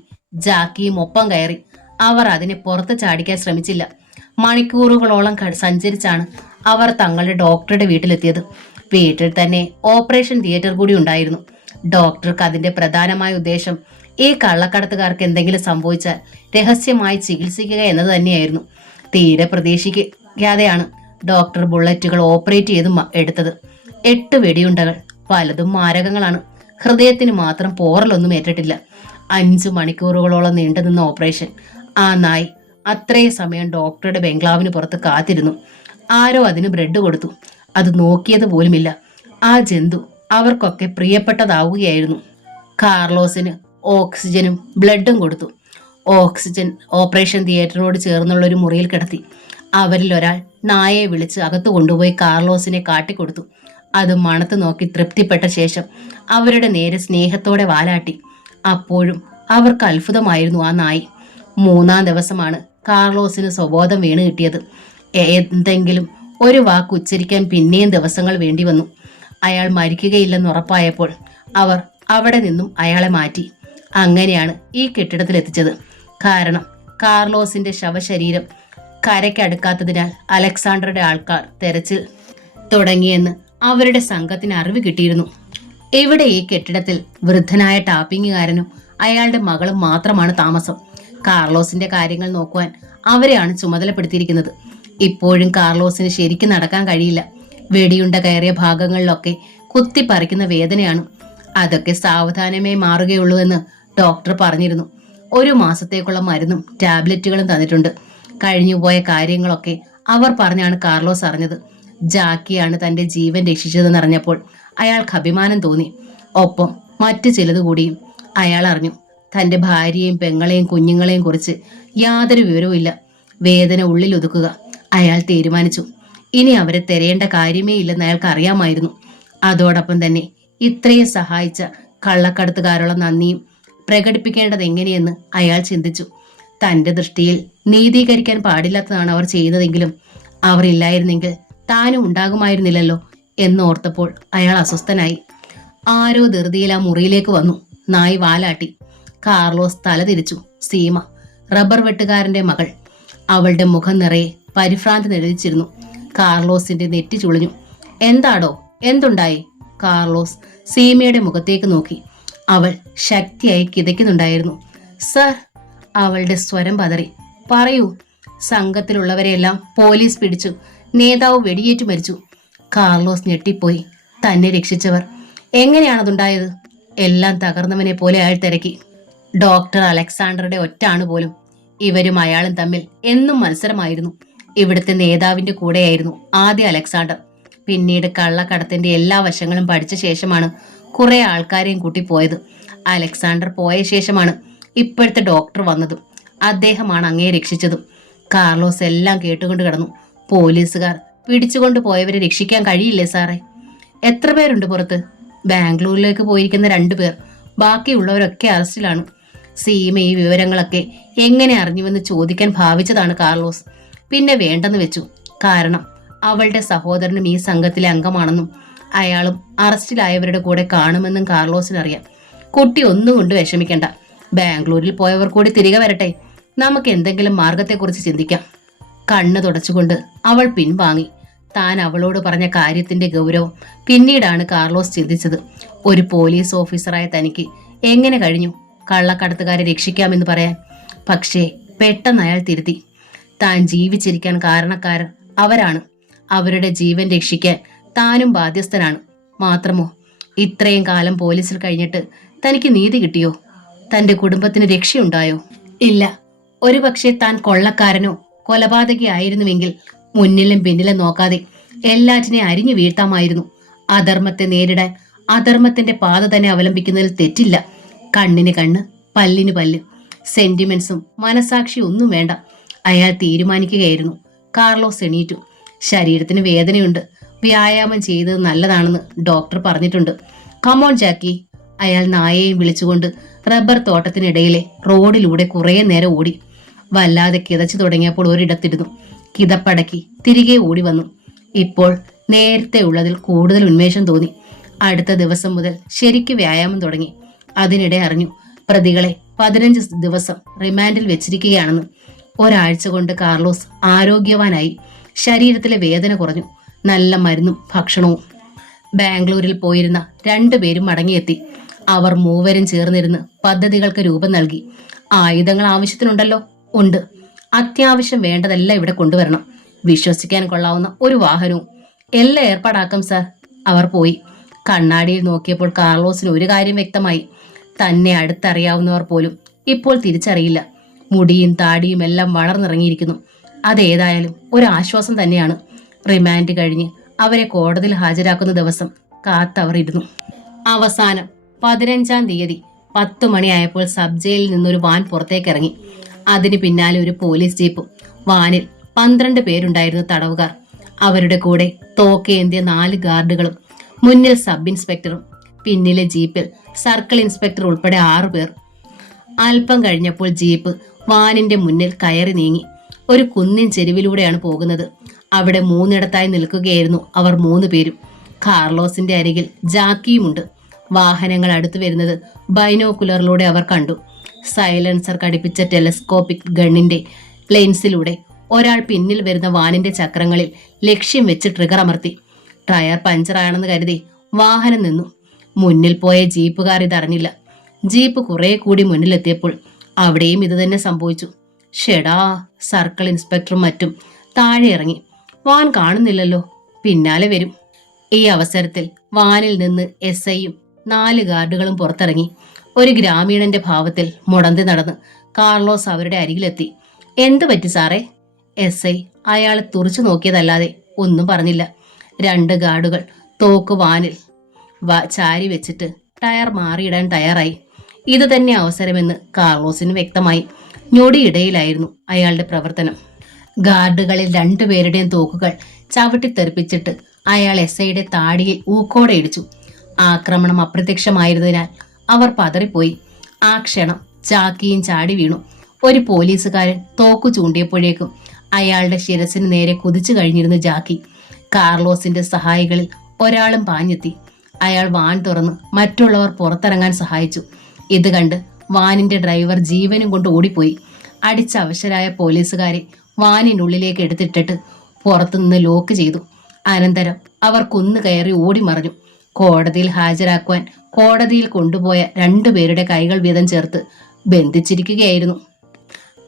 ജാക്കിയും ഒപ്പം കയറി. അവർ അതിനെ പുറത്ത് ചാടിക്കാൻ ശ്രമിച്ചില്ല. മണിക്കൂറുകളോളം സഞ്ചരിച്ചാണ് അവർ തങ്ങളുടെ ഡോക്ടറുടെ വീട്ടിലെത്തിയത്. വീട്ടിൽ തന്നെ ഓപ്പറേഷൻ തിയേറ്റർ കൂടി ഉണ്ടായിരുന്നു. ഡോക്ടർക്ക് അതിന്റെ പ്രധാനമായ ഉദ്ദേശം ഈ കള്ളക്കടത്തുകാർക്ക് എന്തെങ്കിലും സംഭവിച്ചാൽ രഹസ്യമായി ചികിത്സിക്കുക എന്നത് തന്നെയായിരുന്നു. തീരെ പ്രതീക്ഷിക്കാതെയാണ് ഡോക്ടർ ബുള്ളറ്റുകൾ ഓപ്പറേറ്റ് ചെയ്ത് എടുത്തത്. 8 വെടിയുണ്ടകൾ, പലതും മാരകങ്ങളാണ്. ഹൃദയത്തിന് മാത്രം പോറലൊന്നും ഏറ്റിട്ടില്ല. 5 മണിക്കൂറുകളോളം നീണ്ടുനിന്ന ഓപ്പറേഷൻ. ആ നായ് അത്രയും സമയം ഡോക്ടറുടെ ബംഗ്ലാവിന് പുറത്ത് കാത്തിരുന്നു. ആരോ അതിന് ബ്രെഡ് കൊടുത്തു. അത് നോക്കിയത് പോലുമില്ല. ആ ജന്തു അവർക്കൊക്കെ പ്രിയപ്പെട്ടതാവുകയായിരുന്നു. കാർലോസിന് ഓക്സിജനും ബ്ലഡും കൊടുത്തു. ഓക്സിജൻ ഓപ്പറേഷൻ തിയേറ്ററിനോട് ചേർന്നുള്ള ഒരു മുറിയിൽ കിടത്തി. അവരിൽ ഒരാൾ നായയെ വിളിച്ച് അകത്തു കൊണ്ടുപോയി കാർലോസിനെ കാട്ടിക്കൊടുത്തു. അത് മണത്ത് നോക്കി തൃപ്തിപ്പെട്ട ശേഷം അവരുടെ നേരെ സ്നേഹത്തോടെ വാലാട്ടി. അപ്പോഴും അവർക്ക് അത്ഭുതമായിരുന്നു ആ നായി. 3-ാം ദിവസമാണ് കാർലോസിന് സ്വബോധം വീണ് കിട്ടിയത്. എന്തെങ്കിലും ഒരു വാക്ക് ഉച്ചരിക്കാൻ പിന്നെയും ദിവസങ്ങൾ വേണ്ടി വന്നു. അയാൾ മരിക്കുകയില്ലെന്ന് ഉറപ്പായപ്പോൾ അവർ അവിടെ നിന്നും അയാളെ മാറ്റി. അങ്ങനെയാണ് ഈ കെട്ടിടത്തിലെത്തിച്ചത്. കാരണം കാർലോസിന്റെ ശവശരീരം കരയ്ക്കടുക്കാത്തതിനാൽ അലക്സാണ്ടറുടെ ആൾക്കാർ തെരച്ചിൽ തുടങ്ങിയെന്ന് അവരുടെ സംഘത്തിന് അറിവ് കിട്ടിയിരുന്നു. ഇവിടെ ഈ കെട്ടിടത്തിൽ വൃദ്ധനായ ടാപ്പിങ്ങുകാരനും അയാളുടെ മകളും മാത്രമാണ് താമസം. കാർലോസിന്റെ കാര്യങ്ങൾ നോക്കുവാൻ അവരെയാണ് ചുമതലപ്പെടുത്തിയിരിക്കുന്നത്. ഇപ്പോഴും കാർലോസിന് ശരിക്കും നടക്കാൻ കഴിയില്ല. വെടിയുണ്ട കയറിയ ഭാഗങ്ങളിലൊക്കെ കുത്തിപ്പറിക്കുന്ന വേദനയാണ്. അതൊക്കെ സാവധാനമേ മാറുകയുള്ളൂ എന്ന് ഡോക്ടർ പറഞ്ഞിരുന്നു. 1 മാസത്തേക്കുള്ള മരുന്നും ടാബ്ലറ്റുകളും തന്നിട്ടുണ്ട്. കഴിഞ്ഞുപോയ കാര്യങ്ങളൊക്കെ അവർ പറഞ്ഞാണ് കാർലോസ് അറിഞ്ഞത്. ജാക്കിയാണ് തന്റെ ജീവൻ രക്ഷിച്ചതെന്നറിഞ്ഞപ്പോൾ അയാൾക്ക് അഭിമാനം തോന്നി. ഒപ്പം മറ്റു ചിലത് കൂടിയും അയാൾ അറിഞ്ഞു. തന്റെ ഭാര്യയെയും പെങ്ങളെയും കുഞ്ഞുങ്ങളെയും കുറിച്ച് യാതൊരു വിവരവും ഇല്ല. വേദന ഉള്ളിൽ ഒതുക്കുക അയാൾ തീരുമാനിച്ചു. ഇനി അവരെ തിരയേണ്ട കാര്യമേ ഇല്ലെന്ന് അയാൾക്ക് അറിയാമായിരുന്നു. അതോടൊപ്പം തന്നെ ഇത്രയും സഹായിച്ച കള്ളക്കടത്തുകാരുള്ള നന്ദിയും പ്രകടിപ്പിക്കേണ്ടത് എങ്ങനെയെന്ന് അയാൾ ചിന്തിച്ചു. തന്റെ ദൃഷ്ടിയിൽ നീതീകരിക്കാൻ പാടില്ലാത്തതാണ് അവർ ചെയ്യുന്നതെങ്കിലും അവർ ഇല്ലായിരുന്നെങ്കിൽ താനും ഉണ്ടാകുമായിരുന്നില്ലല്ലോ എന്നോർത്തപ്പോൾ അയാൾ അസ്വസ്ഥനായി. ആരോ ധൃതിയിൽ ആ മുറിയിലേക്ക് വന്നു. നായി വാലാട്ടി. കാർലോസ് തല തിരിച്ചു. സീമ, റബ്ബർ വെട്ടുകാരന്റെ മകൾ. അവളുടെ മുഖം നിറയെ പരിഭ്രാന്തി നിഴലിച്ചിരുന്നു. കാർലോസിന്റെ നെറ്റി ചുളിഞ്ഞു. എന്താടോ, എന്തുണ്ടായി? കാർലോസ് സീമയുടെ മുഖത്തേക്ക് നോക്കി. അവൾ ശക്തിയായി കിതയ്ക്കുന്നുണ്ടായിരുന്നു. സർ, അവളുടെ സ്വരം പതറി. പറയൂ. സംഘത്തിലുള്ളവരെയെല്ലാം പോലീസ് പിടിച്ചു. നേതാവ് വെടിയേറ്റു മരിച്ചു. കാർലോസ് ഞെട്ടിപ്പോയി. തന്നെ രക്ഷിച്ചവർ എങ്ങനെയാണതുണ്ടായത്? എല്ലാം തകർന്നവനെ പോലെ അയാൾ തിരക്കി. ഡോക്ടർ അലക്സാണ്ടറുടെ ഒറ്റാണ് പോലും. ഇവരും അയാളും തമ്മിൽ എന്നും മത്സരമായിരുന്നു. ഇവിടുത്തെ നേതാവിന്റെ കൂടെയായിരുന്നു ആദ്യ അലക്സാണ്ടർ. പിന്നീട് കള്ളക്കടത്തിന്റെ എല്ലാ വശങ്ങളും പഠിച്ച ശേഷമാണ് കുറെ ആൾക്കാരെയും കൂട്ടി പോയത്. അലക്സാണ്ടർ പോയ ശേഷമാണ് ഇപ്പോഴത്തെ ഡോക്ടർ വന്നതും. അദ്ദേഹമാണ് അങ്ങയെ രക്ഷിച്ചതും. കാർലോസ് എല്ലാം കേട്ടുകൊണ്ട് കിടന്നു. പോലീസുകാർ പിടിച്ചുകൊണ്ട് പോയവരെ രക്ഷിക്കാൻ കഴിയില്ലേ സാറേ? എത്ര പേരുണ്ട് പുറത്ത്? ബാംഗ്ലൂരിലേക്ക് പോയിരിക്കുന്ന 2 പേർ. ബാക്കിയുള്ളവരൊക്കെ അറസ്റ്റിലാണ്. സീമ ഈ വിവരങ്ങളൊക്കെ എങ്ങനെ അറിഞ്ഞുവെന്ന് ചോദിക്കാൻ ഭാവിച്ചതാണ് കാർലോസ്. പിന്നെ വേണ്ടെന്ന് വെച്ചു. കാരണം അവളുടെ സഹോദരനും ഈ സംഘത്തിലെ അംഗമാണെന്നും അയാളും അറസ്റ്റിലായവരുടെ കൂടെ കാണുമെന്നും കാർലോസിനറിയാം. കുട്ടി ഒന്നും കൊണ്ട് വിഷമിക്കണ്ട. ബാംഗ്ലൂരിൽ പോയവർ കൂടി തിരികെ വരട്ടെ. നമുക്ക് എന്തെങ്കിലും മാർഗത്തെക്കുറിച്ച് ചിന്തിക്കാം. കണ്ണ് തുടച്ചുകൊണ്ട് അവൾ പിൻവാങ്ങി. താൻ അവളോട് പറഞ്ഞ കാര്യത്തിന്റെ ഗൗരവം പിന്നീടാണ് കാർലോസ് ചിന്തിച്ചത്. ഒരു പോലീസ് ഓഫീസറായ തനിക്ക് എങ്ങനെ കഴിഞ്ഞു കള്ളക്കടത്തുകാരെ രക്ഷിക്കാമെന്ന് പറയാൻ? പക്ഷേ പെട്ടെന്ന് അയാൾ തിരുത്തി. താൻ ജീവിച്ചിരിക്കാൻ കാരണക്കാരൻ അവരാണ്. അവരുടെ ജീവൻ രക്ഷിക്കാൻ താനും ബാധ്യസ്ഥനാണ്. മാത്രമോ, ഇത്രയും കാലം പോലീസിൽ കഴിഞ്ഞിട്ട് തനിക്ക് നീതി കിട്ടിയോ? തന്റെ കുടുംബത്തിന് രക്ഷയുണ്ടായോ? ഇല്ല. ഒരുപക്ഷെ താൻ കൊള്ളക്കാരനോ കൊലപാതകയായിരുന്നുവെങ്കിൽ മുന്നിലും പിന്നിലും നോക്കാതെ എല്ലാറ്റിനെ അരിഞ്ഞു വീഴ്ത്താമായിരുന്നു. അധർമ്മത്തെ നേരിടാൻ അധർമ്മത്തിന്റെ പാത തന്നെ അവലംബിക്കുന്നതിൽ തെറ്റില്ല. കണ്ണിന് കണ്ണ്, പല്ലിന് പല്ല്. സെന്റിമെന്റ്സും മനസാക്ഷിയും ഒന്നും വേണ്ട. അയാൾ തീരുമാനിക്കുകയായിരുന്നു. കാർലോസ് എണീറ്റു. ശരീരത്തിന് വേദനയുണ്ട്. വ്യായാമം ചെയ്തത് നല്ലതാണെന്ന് ഡോക്ടർ പറഞ്ഞിട്ടുണ്ട്. കമോൺ ജാക്കി. അയാൾ നായയെയും വിളിച്ചുകൊണ്ട് റബ്ബർ തോട്ടത്തിനിടയിലെ റോഡിലൂടെ കുറേ നേരം ഓടി. വല്ലാതെ കിതച്ചു തുടങ്ങിയപ്പോൾ ഒരിടത്തിരുന്നു. കിതപ്പടക്കി തിരികെ ഓടി വന്നു. ഇപ്പോൾ നേരത്തെ ഉള്ളതിൽ കൂടുതൽ ഉന്മേഷം തോന്നി. അടുത്ത ദിവസം മുതൽ ശരിക്ക് വ്യായാമം തുടങ്ങി. അതിനിടെ അറിഞ്ഞു പ്രതികളെ 15 ദിവസം റിമാൻഡിൽ വെച്ചിരിക്കുകയാണെന്ന്. ഒരാഴ്ച കൊണ്ട് കാർലോസ് ആരോഗ്യവാനായി. ശരീരത്തിലെ വേദന കുറഞ്ഞു. നല്ല മരുന്നും ഭക്ഷണവും. ബാംഗ്ലൂരിൽ പോയിരുന്ന 2 പേരും മടങ്ങിയെത്തി. അവർ മൂവരും ചേർന്നിരുന്ന് പദ്ധതികൾക്ക് രൂപം നൽകി. ആയുധങ്ങൾ ആവശ്യത്തിനുണ്ടല്ലോ? ഉണ്ട്. അത്യാവശ്യം വേണ്ടതെല്ലാം ഇവിടെ കൊണ്ടുവരണം. വിശ്വസിക്കാൻ കൊള്ളാവുന്ന ഒരു വാഹനവും. എല്ലാം ഏർപ്പാടാക്കാം സാർ. അവർ പോയി. കണ്ണാടിയിൽ നോക്കിയപ്പോൾ കാർലോസിന് ഒരു കാര്യം വ്യക്തമായി. തന്നെ അടുത്തറിയാവുന്നവർ പോലും ഇപ്പോൾ തിരിച്ചറിയില്ല. മുടിയും താടിയും എല്ലാം വളർന്നിറങ്ങിയിരിക്കുന്നു. അതേതായാലും ഒരു ആശ്വാസം തന്നെയാണ്. റിമാൻഡ് കഴിഞ്ഞ് അവരെ കോടതിയിൽ ഹാജരാക്കുന്ന ദിവസം കാത്തവർ ഇരുന്നു. അവസാനം 15-ാം തീയതി 10 മണിയായപ്പോൾ സബ് ജയിലിൽ നിന്നൊരു വാൻ പുറത്തേക്ക് ഇറങ്ങി. അതിന് പിന്നാലെ ഒരു പോലീസ് ജീപ്പും. വാനിൽ 12 പേരുണ്ടായിരുന്നു തടവുകാർ. അവരുടെ കൂടെ തോക്കേന്തിയ 4 ഗാർഡുകളും. മുന്നിൽ സബ് ഇൻസ്പെക്ടറും. പിന്നിലെ ജീപ്പിൽ സർക്കിൾ ഇൻസ്പെക്ടർ ഉൾപ്പെടെ 6 പേർ. അല്പം കഴിഞ്ഞപ്പോൾ ജീപ്പ് വാനിന്റെ മുന്നിൽ കയറി നീങ്ങി. ഒരു കുന്നിൻ ചെരുവിലൂടെയാണ് പോകുന്നത്. അവിടെ 3 നിൽക്കുകയായിരുന്നു അവർ 3 പേരും. കാർലോസിന്റെ അരികിൽ ജാക്കിയുമുണ്ട്. വാഹനങ്ങൾ അടുത്തു വരുന്നത് ബൈനോക്കുലറിലൂടെ അവർ കണ്ടു. സൈലൻസർ ഘടിപ്പിച്ച ടെലസ്കോപ്പിക് ഗണ്ണിന്റെ ലെൻസിലൂടെ ഒരാൾ പിന്നിൽ വരുന്ന വാനിന്റെ ചക്രങ്ങളിൽ ലക്ഷ്യം വെച്ച് ട്രിഗർ അമർത്തി. ടയർ പഞ്ചറാണെന്ന് കരുതി വാഹനം നിന്നു. മുന്നിൽ പോയ ജീപ്പുകാർ ഇതറിഞ്ഞില്ല. ജീപ്പ് കുറെ കൂടി മുന്നിലെത്തിയപ്പോൾ അവിടെയും ഇത് തന്നെ സംഭവിച്ചു. ഷെടാ, സർക്കിൾ ഇൻസ്പെക്ടറും മറ്റും താഴെ ഇറങ്ങി. വാൻ കാണുന്നില്ലല്ലോ, പിന്നാലെ വരും. ഈ അവസരത്തിൽ വാനിൽ നിന്ന് SIയും 4 ഗാർഡുകളും പുറത്തിറങ്ങി. ഒരു ഗ്രാമീണന്റെ ഭാവത്തിൽ മുടന്തി നടന്ന് കാർലോസ് അവരുടെ അരികിലെത്തി. എന്തു പറ്റി സാറേ? SI അയാളെ തുറച്ചു നോക്കിയതല്ലാതെ ഒന്നും പറഞ്ഞില്ല. 2 ഗാർഡുകൾ തോക്ക് വാനിൽ ചാരി വെച്ചിട്ട് ടയർ മാറിയിടാൻ തയ്യാറായി. ഇത് തന്നെ അവസരമെന്ന് കാർലോസിന് വ്യക്തമായി. ഞൊടിയിടയിലായിരുന്നു അയാളുടെ പ്രവർത്തനം. ഗാർഡുകളിൽ 2 പേരുടെയും തോക്കുകൾ ചവിട്ടിത്തെറിപ്പിച്ചിട്ട് അയാൾ SIയുടെ താടിയിൽ ഊക്കോടെ ഇടിച്ചു. ആക്രമണം അപ്രത്യക്ഷമായിരുന്നതിനാൽ അവർ പതറിപ്പോയി. ആ ക്ഷണം ചാക്കിയും ചാടി വീണു. ഒരു പോലീസുകാരൻ തോക്കു ചൂണ്ടിയപ്പോഴേക്കും അയാളുടെ ശിരസിന് നേരെ കുതിച്ചു കഴിഞ്ഞിരുന്നു ജാക്കി. കാർലോസിന്റെ സഹായികളിൽ ഒരാളും പാഞ്ഞെത്തി. അയാൾ വാൻ തുറന്ന് മറ്റുള്ളവർ പുറത്തിറങ്ങാൻ സഹായിച്ചു. ഇത് കണ്ട് വാനിന്റെ ഡ്രൈവർ ജീവനും കൊണ്ട് ഓടിപ്പോയി. അടിച്ച അവശരായ പോലീസുകാരെ വാനിനുള്ളിലേക്ക് എടുത്തിട്ടിട്ട് പുറത്തുനിന്ന് ലോക്ക് ചെയ്തു. അനന്തരം അവർ കുന്നു കയറി ഓടിമറഞ്ഞു. കോടതിയിൽ ഹാജരാക്കുവാൻ കോടതിയിൽ കൊണ്ടുപോയ 2 പേരുടെ കൈകൾ വീതം ചേർത്ത് ബന്ധിച്ചിരിക്കുകയായിരുന്നു.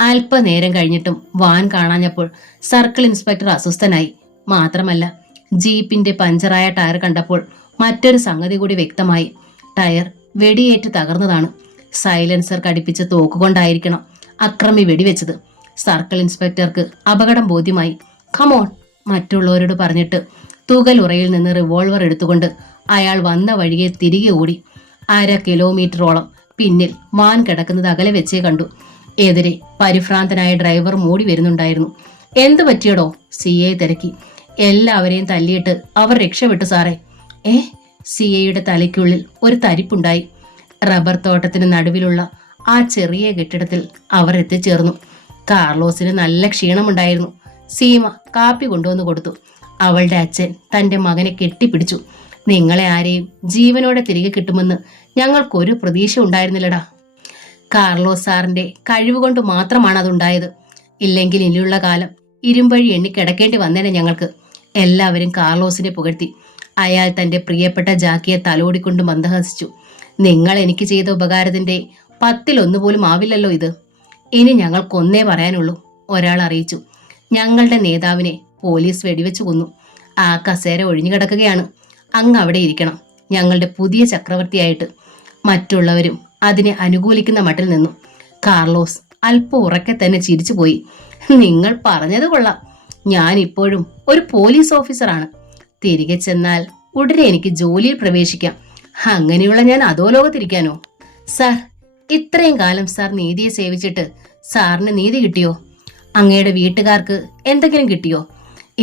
അല്പനേരം കഴിഞ്ഞിട്ടും വാൻ കാണാഞ്ഞപ്പോൾ സർക്കിൾ ഇൻസ്പെക്ടർ അസ്വസ്ഥനായി. മാത്രമല്ല, ജീപ്പിന്റെ പഞ്ചറായ ടയർ കണ്ടപ്പോൾ മറ്റൊരു സംഗതി കൂടി വ്യക്തമായി. ടയർ വെടിയേറ്റ് തകർന്നതാണ്. സൈലൻസർ ഘടിപ്പിച്ച തോക്കുകൊണ്ടായിരിക്കണം അക്രമി വെടിവെച്ചത്. സർക്കിൾ ഇൻസ്പെക്ടർക്ക് അപകടം ബോധ്യമായി. കമോൺ, മറ്റുള്ളവരോട് പറഞ്ഞിട്ട് തൂകലുറയിൽ നിന്ന് റിവോൾവർ എടുത്തുകൊണ്ട് അയാൾ വന്ന വഴിയെ തിരികെ ഓടി. 1/2 കിലോമീറ്ററോളം പിന്നിൽ മാൻ കിടക്കുന്നത് അകലെ വെച്ചേ കണ്ടു. എതിരെ പരിഭ്രാന്തനായ ഡ്രൈവർ മൂടി വരുന്നുണ്ടായിരുന്നു. എന്തു പറ്റിയടോ? CI തിരക്കി. എല്ലാവരെയും തല്ലിയിട്ട് അവർ രക്ഷപ്പെട്ടു സാറേ. CIയുടെ തലയ്ക്കുള്ളിൽ ഒരു തരിപ്പുണ്ടായി. റബ്ബർ തോട്ടത്തിന് നടുവിലുള്ള ആ ചെറിയ കെട്ടിടത്തിൽ അവർ എത്തിച്ചേർന്നു. കാർലോസിന് നല്ല ക്ഷീണമുണ്ടായിരുന്നു. സീമ കാപ്പി കൊണ്ടുവന്ന് കൊടുത്തു. അവളുടെ അച്ഛൻ തന്റെ മകനെ കെട്ടിപ്പിടിച്ചു. നിങ്ങളെ ആരെയും ജീവനോടെ തിരികെ കിട്ടുമെന്ന് ഞങ്ങൾക്കൊരു പ്രതീക്ഷ ഉണ്ടായിരുന്നില്ലടാ. കാർലോസ് സാറിന്റെ കഴിവുകൊണ്ട് മാത്രമാണ് അതുണ്ടായത്. ഇല്ലെങ്കിൽ ഇനിയുള്ള കാലം ഇരുമ്പഴി എണ്ണി കിടക്കേണ്ടി വന്നേനെ ഞങ്ങൾക്ക്. എല്ലാവരും കാർലോസിനെ പുകഴ്ത്തി. അയാൾ തന്റെ പ്രിയപ്പെട്ട ജാക്കിയെ തലോടിക്കൊണ്ട് മന്ദഹസിച്ചു. നിങ്ങൾ എനിക്ക് ചെയ്ത ഉപകാരത്തിന്റെ 10-1 പോലും ആവില്ലല്ലോ ഇത്. ഇനി ഞങ്ങൾക്കൊന്നേ പറയാനുള്ളൂ, ഒരാൾ അറിയിച്ചു. ഞങ്ങളുടെ നേതാവിനെ പോലീസ് വെടിവെച്ചു കൊന്നു. ആ കസേര ഒഴിഞ്ഞു കിടക്കുകയാണ്. അങ്ങ് അവിടെ ഇരിക്കണം, ഞങ്ങളുടെ പുതിയ ചക്രവർത്തിയായിട്ട്. മറ്റുള്ളവരും അതിനെ അനുകൂലിക്കുന്ന മട്ടിൽ നിന്നു. കാർലോസ് അല്പം ഉറക്കെ തന്നെ ചിരിച്ചുപോയി. നിങ്ങൾ പറഞ്ഞത് കൊള്ളാം. ഞാൻ ഇപ്പോഴും ഒരു പോലീസ് ഓഫീസറാണ്. തിരികെ ചെന്നാൽ ഉടനെ എനിക്ക് ജോലിയിൽ പ്രവേശിക്കാം. അങ്ങനെയുള്ള ഞാൻ അധോലോകത്തിരിക്കാനോ? സാർ, ഇത്രയും കാലം സാർ നീതിയെ സേവിച്ചിട്ട് സാറിന് നീതി കിട്ടിയോ? അങ്ങയുടെ വീട്ടുകാർക്ക് എന്തെങ്കിലും കിട്ടിയോ?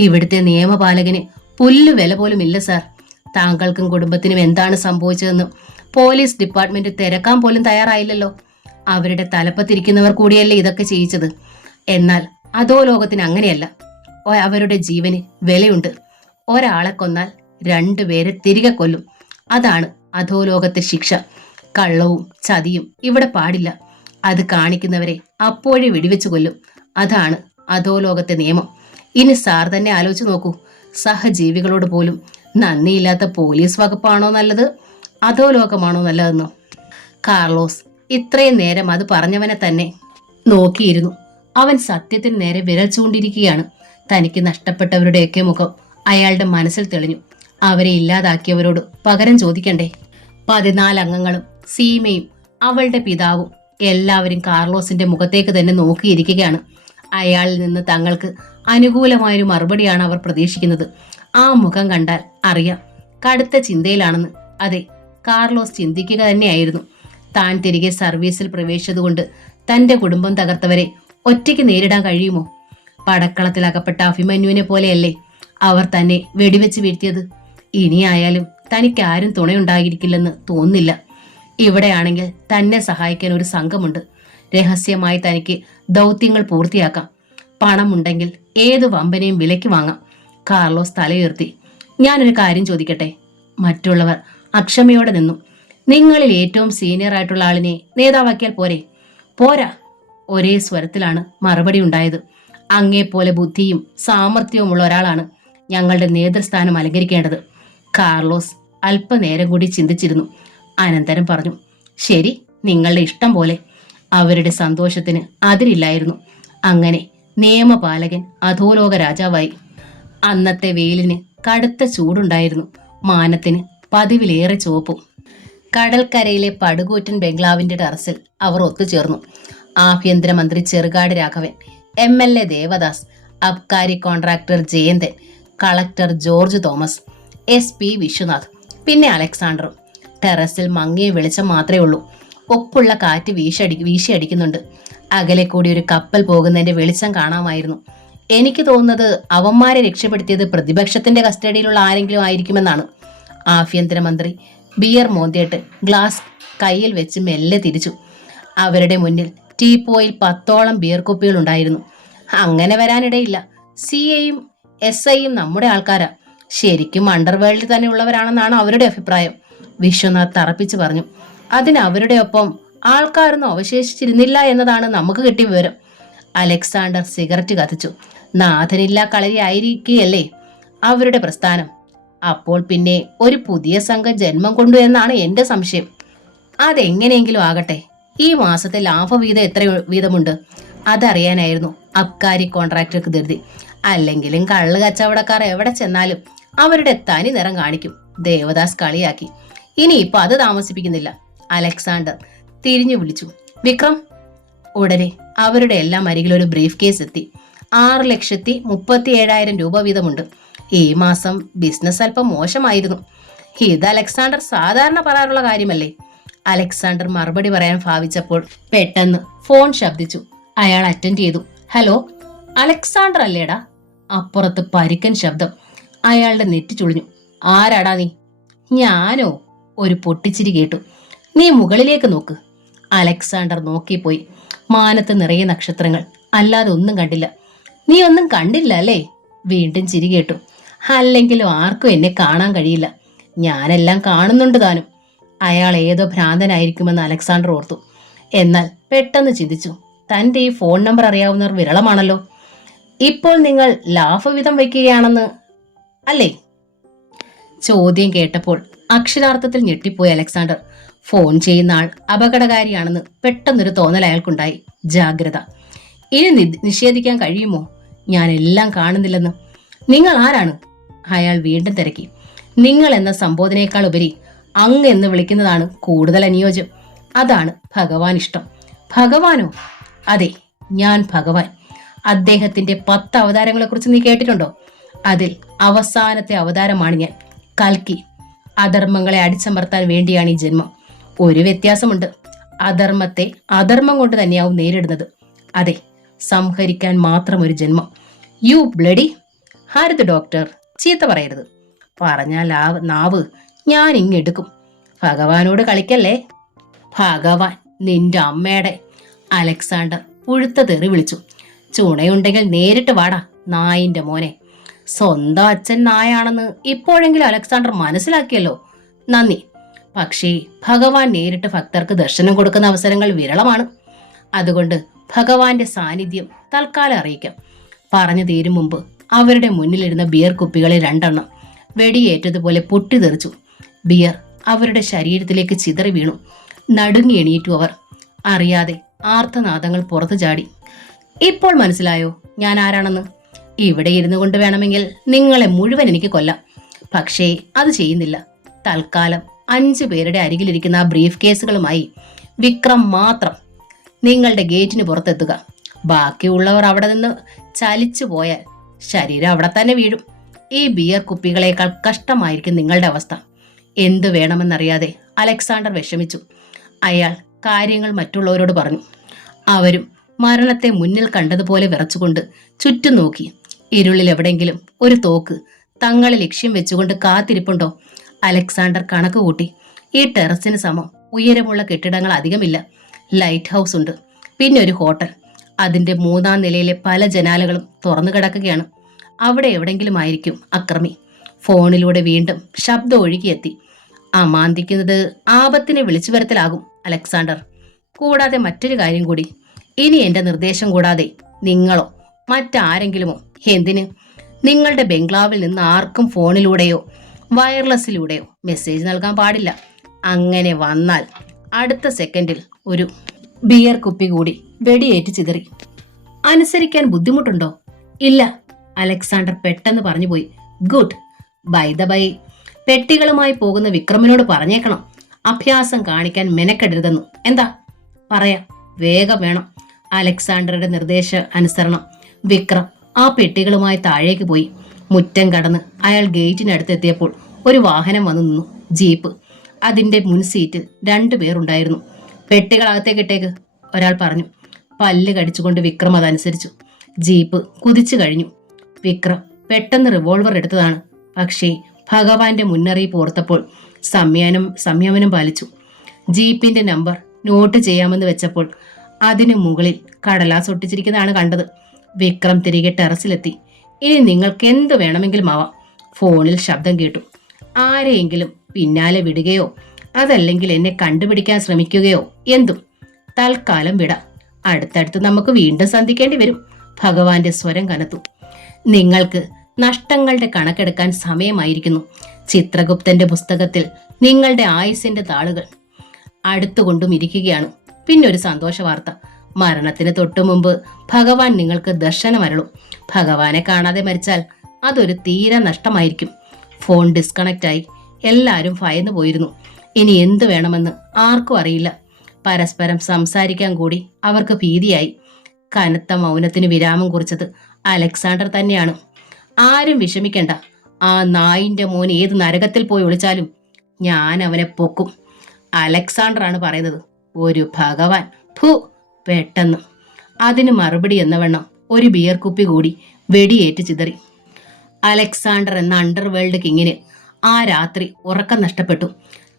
ഇവിടുത്തെ നിയമപാലകന് പുല്ലു വില പോലും ഇല്ല സാർ. താങ്കൾക്കും കുടുംബത്തിനും എന്താണ് സംഭവിച്ചതെന്ന് പോലീസ് ഡിപ്പാർട്ട്മെന്റ് തിരക്കാൻ പോലും തയ്യാറായില്ലല്ലോ. അവരുടെ തലപ്പത്തിരിക്കുന്നവർ കൂടിയല്ലേ ഇതൊക്കെ ചെയ്യിച്ചത്. എന്നാൽ അധോലോകത്തിന് അങ്ങനെയല്ല. അവരുടെ ജീവന് വിലയുണ്ട്. ഒരാളെ കൊന്നാൽ 2 പേരെ തിരികെ കൊല്ലും. അതാണ് അധോലോകത്തെ ശിക്ഷ. കള്ളവും ചതിയും ഇവിടെ പാടില്ല. അത് കാണിക്കുന്നവരെ അപ്പോഴേ വെടിവെച്ചു കൊല്ലും. അതാണ് അധോലോകത്തെ നിയമം. ഇനി സാർ തന്നെ ആലോചിച്ച് നോക്കൂ. സഹജീവികളോട് പോലും നന്ദിയില്ലാത്ത പോലീസ് വകുപ്പാണോ നല്ലത്, അധോലോകമാണോ നല്ലതെന്നോ? കാർലോസ് ഇത്രയും നേരം അത് പറഞ്ഞവനെ തന്നെ നോക്കിയിരുന്നു. അവൻ സത്യത്തിന് നേരെ വിരൽ ചൂണ്ടിരിക്കുകയാണ്. തനിക്ക് നഷ്ടപ്പെട്ടവരുടെയൊക്കെ മുഖം അയാളുടെ മനസ്സിൽ തെളിഞ്ഞു. അവരെ ഇല്ലാതാക്കിയവരോട് പകരം ചോദിക്കണ്ടേ? 14 അംഗങ്ങളും സീമയും അവളുടെ പിതാവും എല്ലാവരും കാർലോസിന്റെ മുഖത്തേക്ക് തന്നെ നോക്കിയിരിക്കുകയാണ്. അയാളിൽ നിന്ന് തങ്ങൾക്ക് അനുകൂലമായൊരു മറുപടിയാണ് അവർ പ്രതീക്ഷിക്കുന്നത്. ആ മുഖം കണ്ടാൽ അറിയാം കടുത്ത ചിന്തയിലാണെന്ന്. അതെ, കാർലോസ് ചിന്തിക്കുക തന്നെയായിരുന്നു. താൻ തിരികെ സർവീസിൽ പ്രവേശിച്ചതുകൊണ്ട് തന്റെ കുടുംബം തകർത്തവരെ ഒറ്റയ്ക്ക് നേരിടാൻ കഴിയുമോ? പടക്കളത്തിൽ അകപ്പെട്ട അഭിമന്യുവിനെ പോലെയല്ലേ അവർ തന്നെ വെടിവെച്ച് വീഴ്ത്തിയത്. ഇനിയായാലും തനിക്കാരും തുണയുണ്ടായിരിക്കില്ലെന്ന് തോന്നുന്നില്ല. ഇവിടെയാണെങ്കിൽ തന്നെ സഹായിക്കാൻ ഒരു സംഘമുണ്ട്. രഹസ്യമായി തനിക്ക് ദൗത്യങ്ങൾ പൂർത്തിയാക്കാം. പണമുണ്ടെങ്കിൽ ഏത് വമ്പനെയും വിലയ്ക്ക് വാങ്ങാം. കാർലോസ് തലയുയർത്തി. ഞാനൊരു കാര്യം ചോദിക്കട്ടെ? മറ്റുള്ളവർ അക്ഷമയോടെ നിന്നു. നിങ്ങളിൽ ഏറ്റവും സീനിയർ ആയിട്ടുള്ള ആളിനെ നേതാവാക്കിയാൽ പോരെ? പോരാ. ഒരേ സ്വരത്തിലാണ് മറുപടി ഉണ്ടായത്. അങ്ങേപ്പോലെ ബുദ്ധിയും സാമർഥ്യവുമുള്ള ഒരാളാണ് ഞങ്ങളുടെ നേതൃസ്ഥാനം അലങ്കരിക്കേണ്ടത്. കാർലോസ് അല്പനേരം കൂടി ചിന്തിച്ചിരുന്നു. അനന്തരം പറഞ്ഞു, ശരി, നിങ്ങളുടെ ഇഷ്ടം പോലെ. അവരുടെ സന്തോഷത്തിന് അതിരില്ലായിരുന്നു. അങ്ങനെ നിയമപാലകൻ അധോലോക രാജാവായി. അന്നത്തെ വെയിലിന് കടുത്ത ചൂടുണ്ടായിരുന്നു. മാനത്തിന് പതിവിലേറെ ചുവപ്പും. കടൽക്കരയിലെ പടുകൂറ്റൻ ബംഗ്ലാവിന്റെ ടെറസിൽ അവർ ഒത്തുചേർന്നു. ആഭ്യന്തരമന്ത്രി ചെറുകാട് രാഘവൻ, MLA ദേവദാസ്, അബ്കാരി contractor Jayanthan, collector George Thomas, SP Viswanath, പിന്നെ അലക്സാണ്ടറും. ടെറസിൽ മങ്ങിയ വെളിച്ചം മാത്രമേ ഉള്ളൂ. ഒപ്പുള്ള കാറ്റ് വീശിയടിക്കുന്നുണ്ട്. അകലെ കൂടി ഒരു കപ്പൽ പോകുന്നതിന്റെ വെളിച്ചം കാണാമായിരുന്നു. എനിക്ക് തോന്നുന്നത് അവന്മാരെ രക്ഷപ്പെടുത്തിയത് പ്രതിപക്ഷത്തിന്റെ കസ്റ്റഡിയിലുള്ള ആരെങ്കിലും ആയിരിക്കുമെന്നാണ്. ആഭ്യന്തരമന്ത്രി ബിയർ മോന്തിയിട്ട് ഗ്ലാസ് കയ്യിൽ വെച്ച് മെല്ലെ തിരിച്ചു. അവരുടെ മുന്നിൽ ടീപ്പോയിൽ 10ഓളം ബിയർ കുപ്പികൾ ഉണ്ടായിരുന്നു. അങ്ങനെ വരാനിടയില്ല. CAയും SIയും നമ്മുടെ ആൾക്കാരാ. ശരിക്കും അണ്ടർവേൾഡിൽ തന്നെ ഉള്ളവരാണെന്നാണ് അവരുടെ അഭിപ്രായം. വിശ്വനാഥ് തറപ്പിച്ചു പറഞ്ഞു. അതിന് അവരുടെ ഒപ്പം ആൾക്കാരൊന്നും അവശേഷിച്ചിരുന്നില്ല എന്നതാണ് നമുക്ക് കിട്ടിയ വിവരം. അലക്സാണ്ടർ സിഗരറ്റ് കത്തിച്ചു. നാഥനില്ലാ കളരി ആയിരിക്കുകയല്ലേ അവരുടെ പ്രസ്ഥാനം. അപ്പോൾ പിന്നെ ഒരു പുതിയ സംഘം ജന്മം കൊണ്ടു എന്നാണ് എന്റെ സംശയം. അതെങ്ങനെയെങ്കിലും ആകട്ടെ. ഈ മാസത്തെ ലാഭവീതം എത്ര വീതമുണ്ട് അതറിയാനായിരുന്നു അബ്കാരി കോൺട്രാക്ടർക്ക് ധൃതി. അല്ലെങ്കിലും കള്ള് കച്ചവടക്കാർ എവിടെ ചെന്നാലും അവരുടെ തനി നിറം കാണിക്കും. ദേവദാസ് കളിയാക്കി. ഇനിയിപ്പോ അത് താമസിപ്പിക്കുന്നില്ല. അലക്സാണ്ടർ തിരിഞ്ഞു വിളിച്ചു, വിക്രം. ഉടനെ അവരുടെ എല്ലാം അരികിൽ ഒരു ബ്രീഫ് കേസ് എത്തി. 6,37,000 രൂപ വീതമുണ്ട്. ഈ മാസം ബിസിനസ് അല്പം മോശമായിരുന്നു. ഇത് അലക്സാണ്ടർ സാധാരണ പറയാറുള്ള കാര്യമല്ലേ? അലക്സാണ്ടർ മറുപടി പറയാൻ ഭാവിച്ചപ്പോൾ പെട്ടെന്ന് ഫോൺ ശബ്ദിച്ചു. അയാൾ അറ്റൻഡ് ചെയ്തു. ഹലോ, അലക്സാണ്ടർ അല്ലേടാ? അപ്പുറത്ത് പരുക്കൻ ശബ്ദം. അയാളുടെ നെറ്റി ചുളിഞ്ഞു. ആരാടാ നീ? ഞാനോ? ഒരു പൊട്ടിച്ചിരി കേട്ടു. നീ മുകളിലേക്ക് നോക്ക്. അലക്സാണ്ടർ നോക്കിപ്പോയി. മാനത്ത് നിറയെ നക്ഷത്രങ്ങൾ, അല്ലാതെ ഒന്നും കണ്ടില്ല. നീ ഒന്നും കണ്ടില്ല അല്ലേ? വീണ്ടും ചിരി കേട്ടു. അല്ലെങ്കിലും ആർക്കും എന്നെ കാണാൻ കഴിയില്ല. ഞാനെല്ലാം കാണുന്നുണ്ട് താനും. അയാൾ ഏതോ ഭ്രാന്തനായിരിക്കുമെന്ന് അലക്സാണ്ടർ ഓർത്തു. എന്നാൽ പെട്ടെന്ന് ചിന്തിച്ചു, തന്റെ ഈ ഫോൺ നമ്പർ അറിയാവുന്നവർ വിരളമാണല്ലോ. ഇപ്പോൾ നിങ്ങൾ ലാഭവിധം വയ്ക്കുകയാണെന്ന് അല്ലേ? ചോദ്യം കേട്ടപ്പോൾ അക്ഷരാർത്ഥത്തിൽ ഞെട്ടിപ്പോയി അലക്സാണ്ടർ. ഫോൺ ചെയ്യുന്ന ആൾ അപകടകാരിയാണെന്ന് പെട്ടെന്നൊരു തോന്നൽ അയാൾക്കുണ്ടായി. ജാഗ്രത. ഇനി നിഷേധിക്കാൻ കഴിയുമോ ഞാൻ എല്ലാം കാണുന്നില്ലെന്ന്? നിങ്ങൾ ആരാണ്? അയാൾ വീണ്ടും തിരക്കി. നിങ്ങൾ എന്ന സംബോധനയേക്കാൾ ഉപരി അങ്ങ് എന്ന് വിളിക്കുന്നതാണ് കൂടുതൽ അനുയോജ്യം. അതാണ് ഭഗവാൻ ഇഷ്ടം. ഭഗവാനോ? അതെ, ഞാൻ ഭഗവാൻ. അദ്ദേഹത്തിന്റെ 10 അവതാരങ്ങളെക്കുറിച്ച് നീ കേട്ടിട്ടുണ്ടോ? അതിൽ അവസാനത്തെ അവതാരമാണ് ഞാൻ, കൽക്കി. അധർമ്മങ്ങളെ അടിച്ചമർത്താൻ വേണ്ടിയാണ് ഈ ജന്മം. ഒരു വ്യത്യാസമുണ്ട്. അധർമ്മത്തെ അധർമ്മം കൊണ്ട് തന്നെയാവും നേരിടുന്നത്. അതെ, സംഹരിക്കാൻ മാത്രം ഒരു ജന്മം. You bloody. ഹരിത് ഡോക്ടർ, ചീത്ത പറയരുത്. പറഞ്ഞാൽ നാവ് ഞാൻ ഇങ്ങെടുക്കും. ഭഗവാനോട് കളിക്കല്ലേ. ഭഗവാൻ നിന്റെ അമ്മയുടെ. അലക്സാണ്ടർ പുഴുത്ത തെറി വിളിച്ചു. ചുണയുണ്ടെങ്കിൽ നേരിട്ട് വാടാ നായിന്റെ മോനെ. സ്വന്തം അച്ഛൻ നായാണെന്ന് ഇപ്പോഴെങ്കിലും അലക്സാണ്ടർ മനസ്സിലാക്കിയല്ലോ. നന്ദി. പക്ഷേ ഭഗവാൻ നേരിട്ട് ഭക്തർക്ക് ദർശനം കൊടുക്കുന്ന അവസരങ്ങൾ വിരളമാണ്. അതുകൊണ്ട് ഭഗവാന്റെ സാന്നിധ്യം തൽക്കാലം അറിയിക്കാം. പറഞ്ഞു തീരും മുമ്പ് അവരുടെ മുന്നിലിരുന്ന ബിയർ കുപ്പികളിൽ 2 എണ്ണം വെടിയേറ്റതുപോലെ പൊട്ടിതെറിച്ചു. ബിയർ അവരുടെ ശരീരത്തിലേക്ക് ചിതറി വീണു. നടുങ്ങി എണീറ്റു അവർ. അറിയാതെ ആർത്തനാദങ്ങൾ പുറത്തു ചാടി. ഇപ്പോൾ മനസ്സിലായോ ഞാൻ ആരാണെന്ന്? ഇവിടെ ഇരുന്നു കൊണ്ട് വേണമെങ്കിൽ നിങ്ങളെ മുഴുവൻ എനിക്ക് കൊല്ലാം. പക്ഷേ അത് ചെയ്യുന്നില്ല. തൽക്കാലം 5 പേരുടെ അരികിലിരിക്കുന്ന ആ ബ്രീഫ് കേസുകളുമായി വിക്രം മാത്രം നിങ്ങളുടെ ഗേറ്റിന് പുറത്തെത്തുക. ബാക്കിയുള്ളവർ അവിടെ നിന്ന് ചലിച്ചു പോയാൽ ശരീരം അവിടെ തന്നെ വീഴും. ഈ ബിയർ കുപ്പികളേക്കാൾ കഷ്ടമായിരിക്കും നിങ്ങളുടെ അവസ്ഥ. എന്തു വേണമെന്നറിയാതെ അലക്സാണ്ടർ വിഷമിച്ചു. അയാൾ കാര്യങ്ങൾ മറ്റുള്ളവരോട് പറഞ്ഞു. അവരും മരണത്തെ മുന്നിൽ കണ്ടതുപോലെ വിറച്ചുകൊണ്ട് ചുറ്റും നോക്കി. ഇരുളിൽ എവിടെങ്കിലും ഒരു തോക്ക് തങ്ങളെ ലക്ഷ്യം വെച്ചുകൊണ്ട് കാത്തിരിപ്പുണ്ടോ? അലക്സാണ്ടർ കണക്ക് കൂട്ടി. ഈ ടെറസിന് സമം ഉയരമുള്ള കെട്ടിടങ്ങൾ അധികമില്ല. ലൈറ്റ് ഹൗസ് ഉണ്ട്, പിന്നെ ഒരു ഹോട്ടൽ. അതിന്റെ 3-ാം നിലയിലെ പല ജനാലകളും തുറന്നു കിടക്കുകയാണ്. അവിടെ എവിടെങ്കിലും ആയിരിക്കും അക്രമി. ഫോണിലൂടെ വീണ്ടും ശബ്ദം ഒഴുകിയെത്തി. അമാന്തിക്കുന്നത് ആപത്തിനെ വിളിച്ചു വരുത്തലാകും അലക്സാണ്ടർ. കൂടാതെ മറ്റൊരു കാര്യം കൂടി, ഇനി എന്റെ നിർദ്ദേശം കൂടാതെ നിങ്ങളോ മറ്റാരെങ്കിലുമോ എന്തിന് നിങ്ങളുടെ ബംഗ്ലാവിൽ നിന്ന് ആർക്കും ഫോണിലൂടെയോ വയർലെസ്സിലൂടെയോ മെസ്സേജ് നൽകാൻ പാടില്ല. അങ്ങനെ വന്നാൽ അടുത്ത സെക്കൻഡിൽ ഒരു ബിയർ കുപ്പി കൂടി വെടിയേറ്റ് ചിതറി. അനുസരിക്കാൻ ബുദ്ധിമുട്ടുണ്ടോ? ഇല്ല, അലക്സാണ്ടർ പെട്ടെന്ന് പറഞ്ഞുപോയി. ഗുഡ്. ബൈ ദ ബൈ, പെട്ടികളുമായി പോകുന്ന വിക്രമിനോട് പറഞ്ഞേക്കണം അഭ്യാസം കാണിക്കാൻ മെനക്കെടരുതെന്ന്. എന്താ? പറയാം, വേഗം വേണം. അലക്സാണ്ടറുടെ നിർദ്ദേശ അനുസരണം വിക്രം ആ പെട്ടികളുമായി താഴേക്ക് പോയി. മുറ്റം കടന്ന് അയാൾ ഗേറ്റിനടുത്തെത്തിയപ്പോൾ ഒരു വാഹനം വന്നു നിന്നു. ജീപ്പ്. അതിന്റെ മുൻ സീറ്റിൽ 2 പേരുണ്ടായിരുന്നു. പെട്ടികളകത്തേക്കിട്ടേക്ക്, ഒരാൾ പറഞ്ഞു. പല്ല് കടിച്ചുകൊണ്ട് വിക്രം അതനുസരിച്ചു. ജീപ്പ് കുതിച്ചു കഴിഞ്ഞു. വിക്രം പെട്ടെന്ന് റിവോൾവർ എടുത്തതാണ്. പക്ഷേ ഭഗവാന്റെ മുന്നറിയിപ്പ് ഓർത്തപ്പോൾ സംയമനം പാലിച്ചു. ജീപ്പിന്റെ നമ്പർ നോട്ട് ചെയ്യാമെന്ന് വെച്ചപ്പോൾ അതിനു മുകളിൽ കടലാസ് ഒട്ടിച്ചിരിക്കുന്നതാണ് കണ്ടത്. വിക്രം തിരികെ ടെറസിലെത്തി. ഇനി നിങ്ങൾക്ക് എന്ത് വേണമെങ്കിലും ആവാം. ഫോണിൽ ശബ്ദം കേട്ടു. ആരെയെങ്കിലും പിന്നാലെ വിടുകയോ അതല്ലെങ്കിൽ എന്നെ കണ്ടുപിടിക്കാൻ ശ്രമിക്കുകയോ എന്തും. തൽക്കാലം വിടാം. അടുത്തടുത്ത് നമുക്ക് വീണ്ടും സന്ധിക്കേണ്ടി വരും. ഭഗവാന്റെ സ്വരം കനത്തു. നിങ്ങൾക്ക് നഷ്ടങ്ങളുടെ കണക്കെടുക്കാൻ സമയമായിരിക്കുന്നു. ചിത്രഗുപ്തന്റെ പുസ്തകത്തിൽ നിങ്ങളുടെ ആയുസിന്റെ താളുകൾ അടുത്തുകൊണ്ടും ഇരിക്കുകയാണ്. പിന്നൊരു സന്തോഷ വാർത്ത. മരണത്തിന് തൊട്ടു മുമ്പ് ഭഗവാൻ നിങ്ങൾക്ക് ദർശനമരുളും. ഭഗവാനെ കാണാതെ മരിച്ചാൽ അതൊരു തീരെ നഷ്ടമായിരിക്കും. ഫോൺ ഡിസ്കണക്റ്റ് ആയി. എല്ലാവരും ഭയന്നു പോയിരുന്നു. ഇനി എന്തു വേണമെന്ന് ആർക്കും അറിയില്ല. പരസ്പരം സംസാരിക്കാൻ കൂടി അവർക്ക് ഭീതിയായി. കനത്ത മൗനത്തിന് വിരാമം കുറിച്ചത് അലക്സാണ്ടർ തന്നെയാണ്. ആരും വിഷമിക്കണ്ട. ആ നായിന്റെ മോൻ ഏത് നരകത്തിൽ പോയി ഒളിച്ചാലും ഞാൻ അവനെ പൊക്കും. അലക്സാണ്ടർ ആണ് പറയുന്നത്. ഒരു ഭഗവാൻ. ഭൂ. പെട്ടെന്ന് അതിന് മറുപടി എന്നവണ്ണം ഒരു ബിയർ കുപ്പി കൂടി വെടിയേറ്റ് ചിതറി. അലക്സാണ്ടർ എന്ന അണ്ടർവേൾഡ് കിങ്ങിന് ആ രാത്രി ഉറക്കം നഷ്ടപ്പെട്ടു.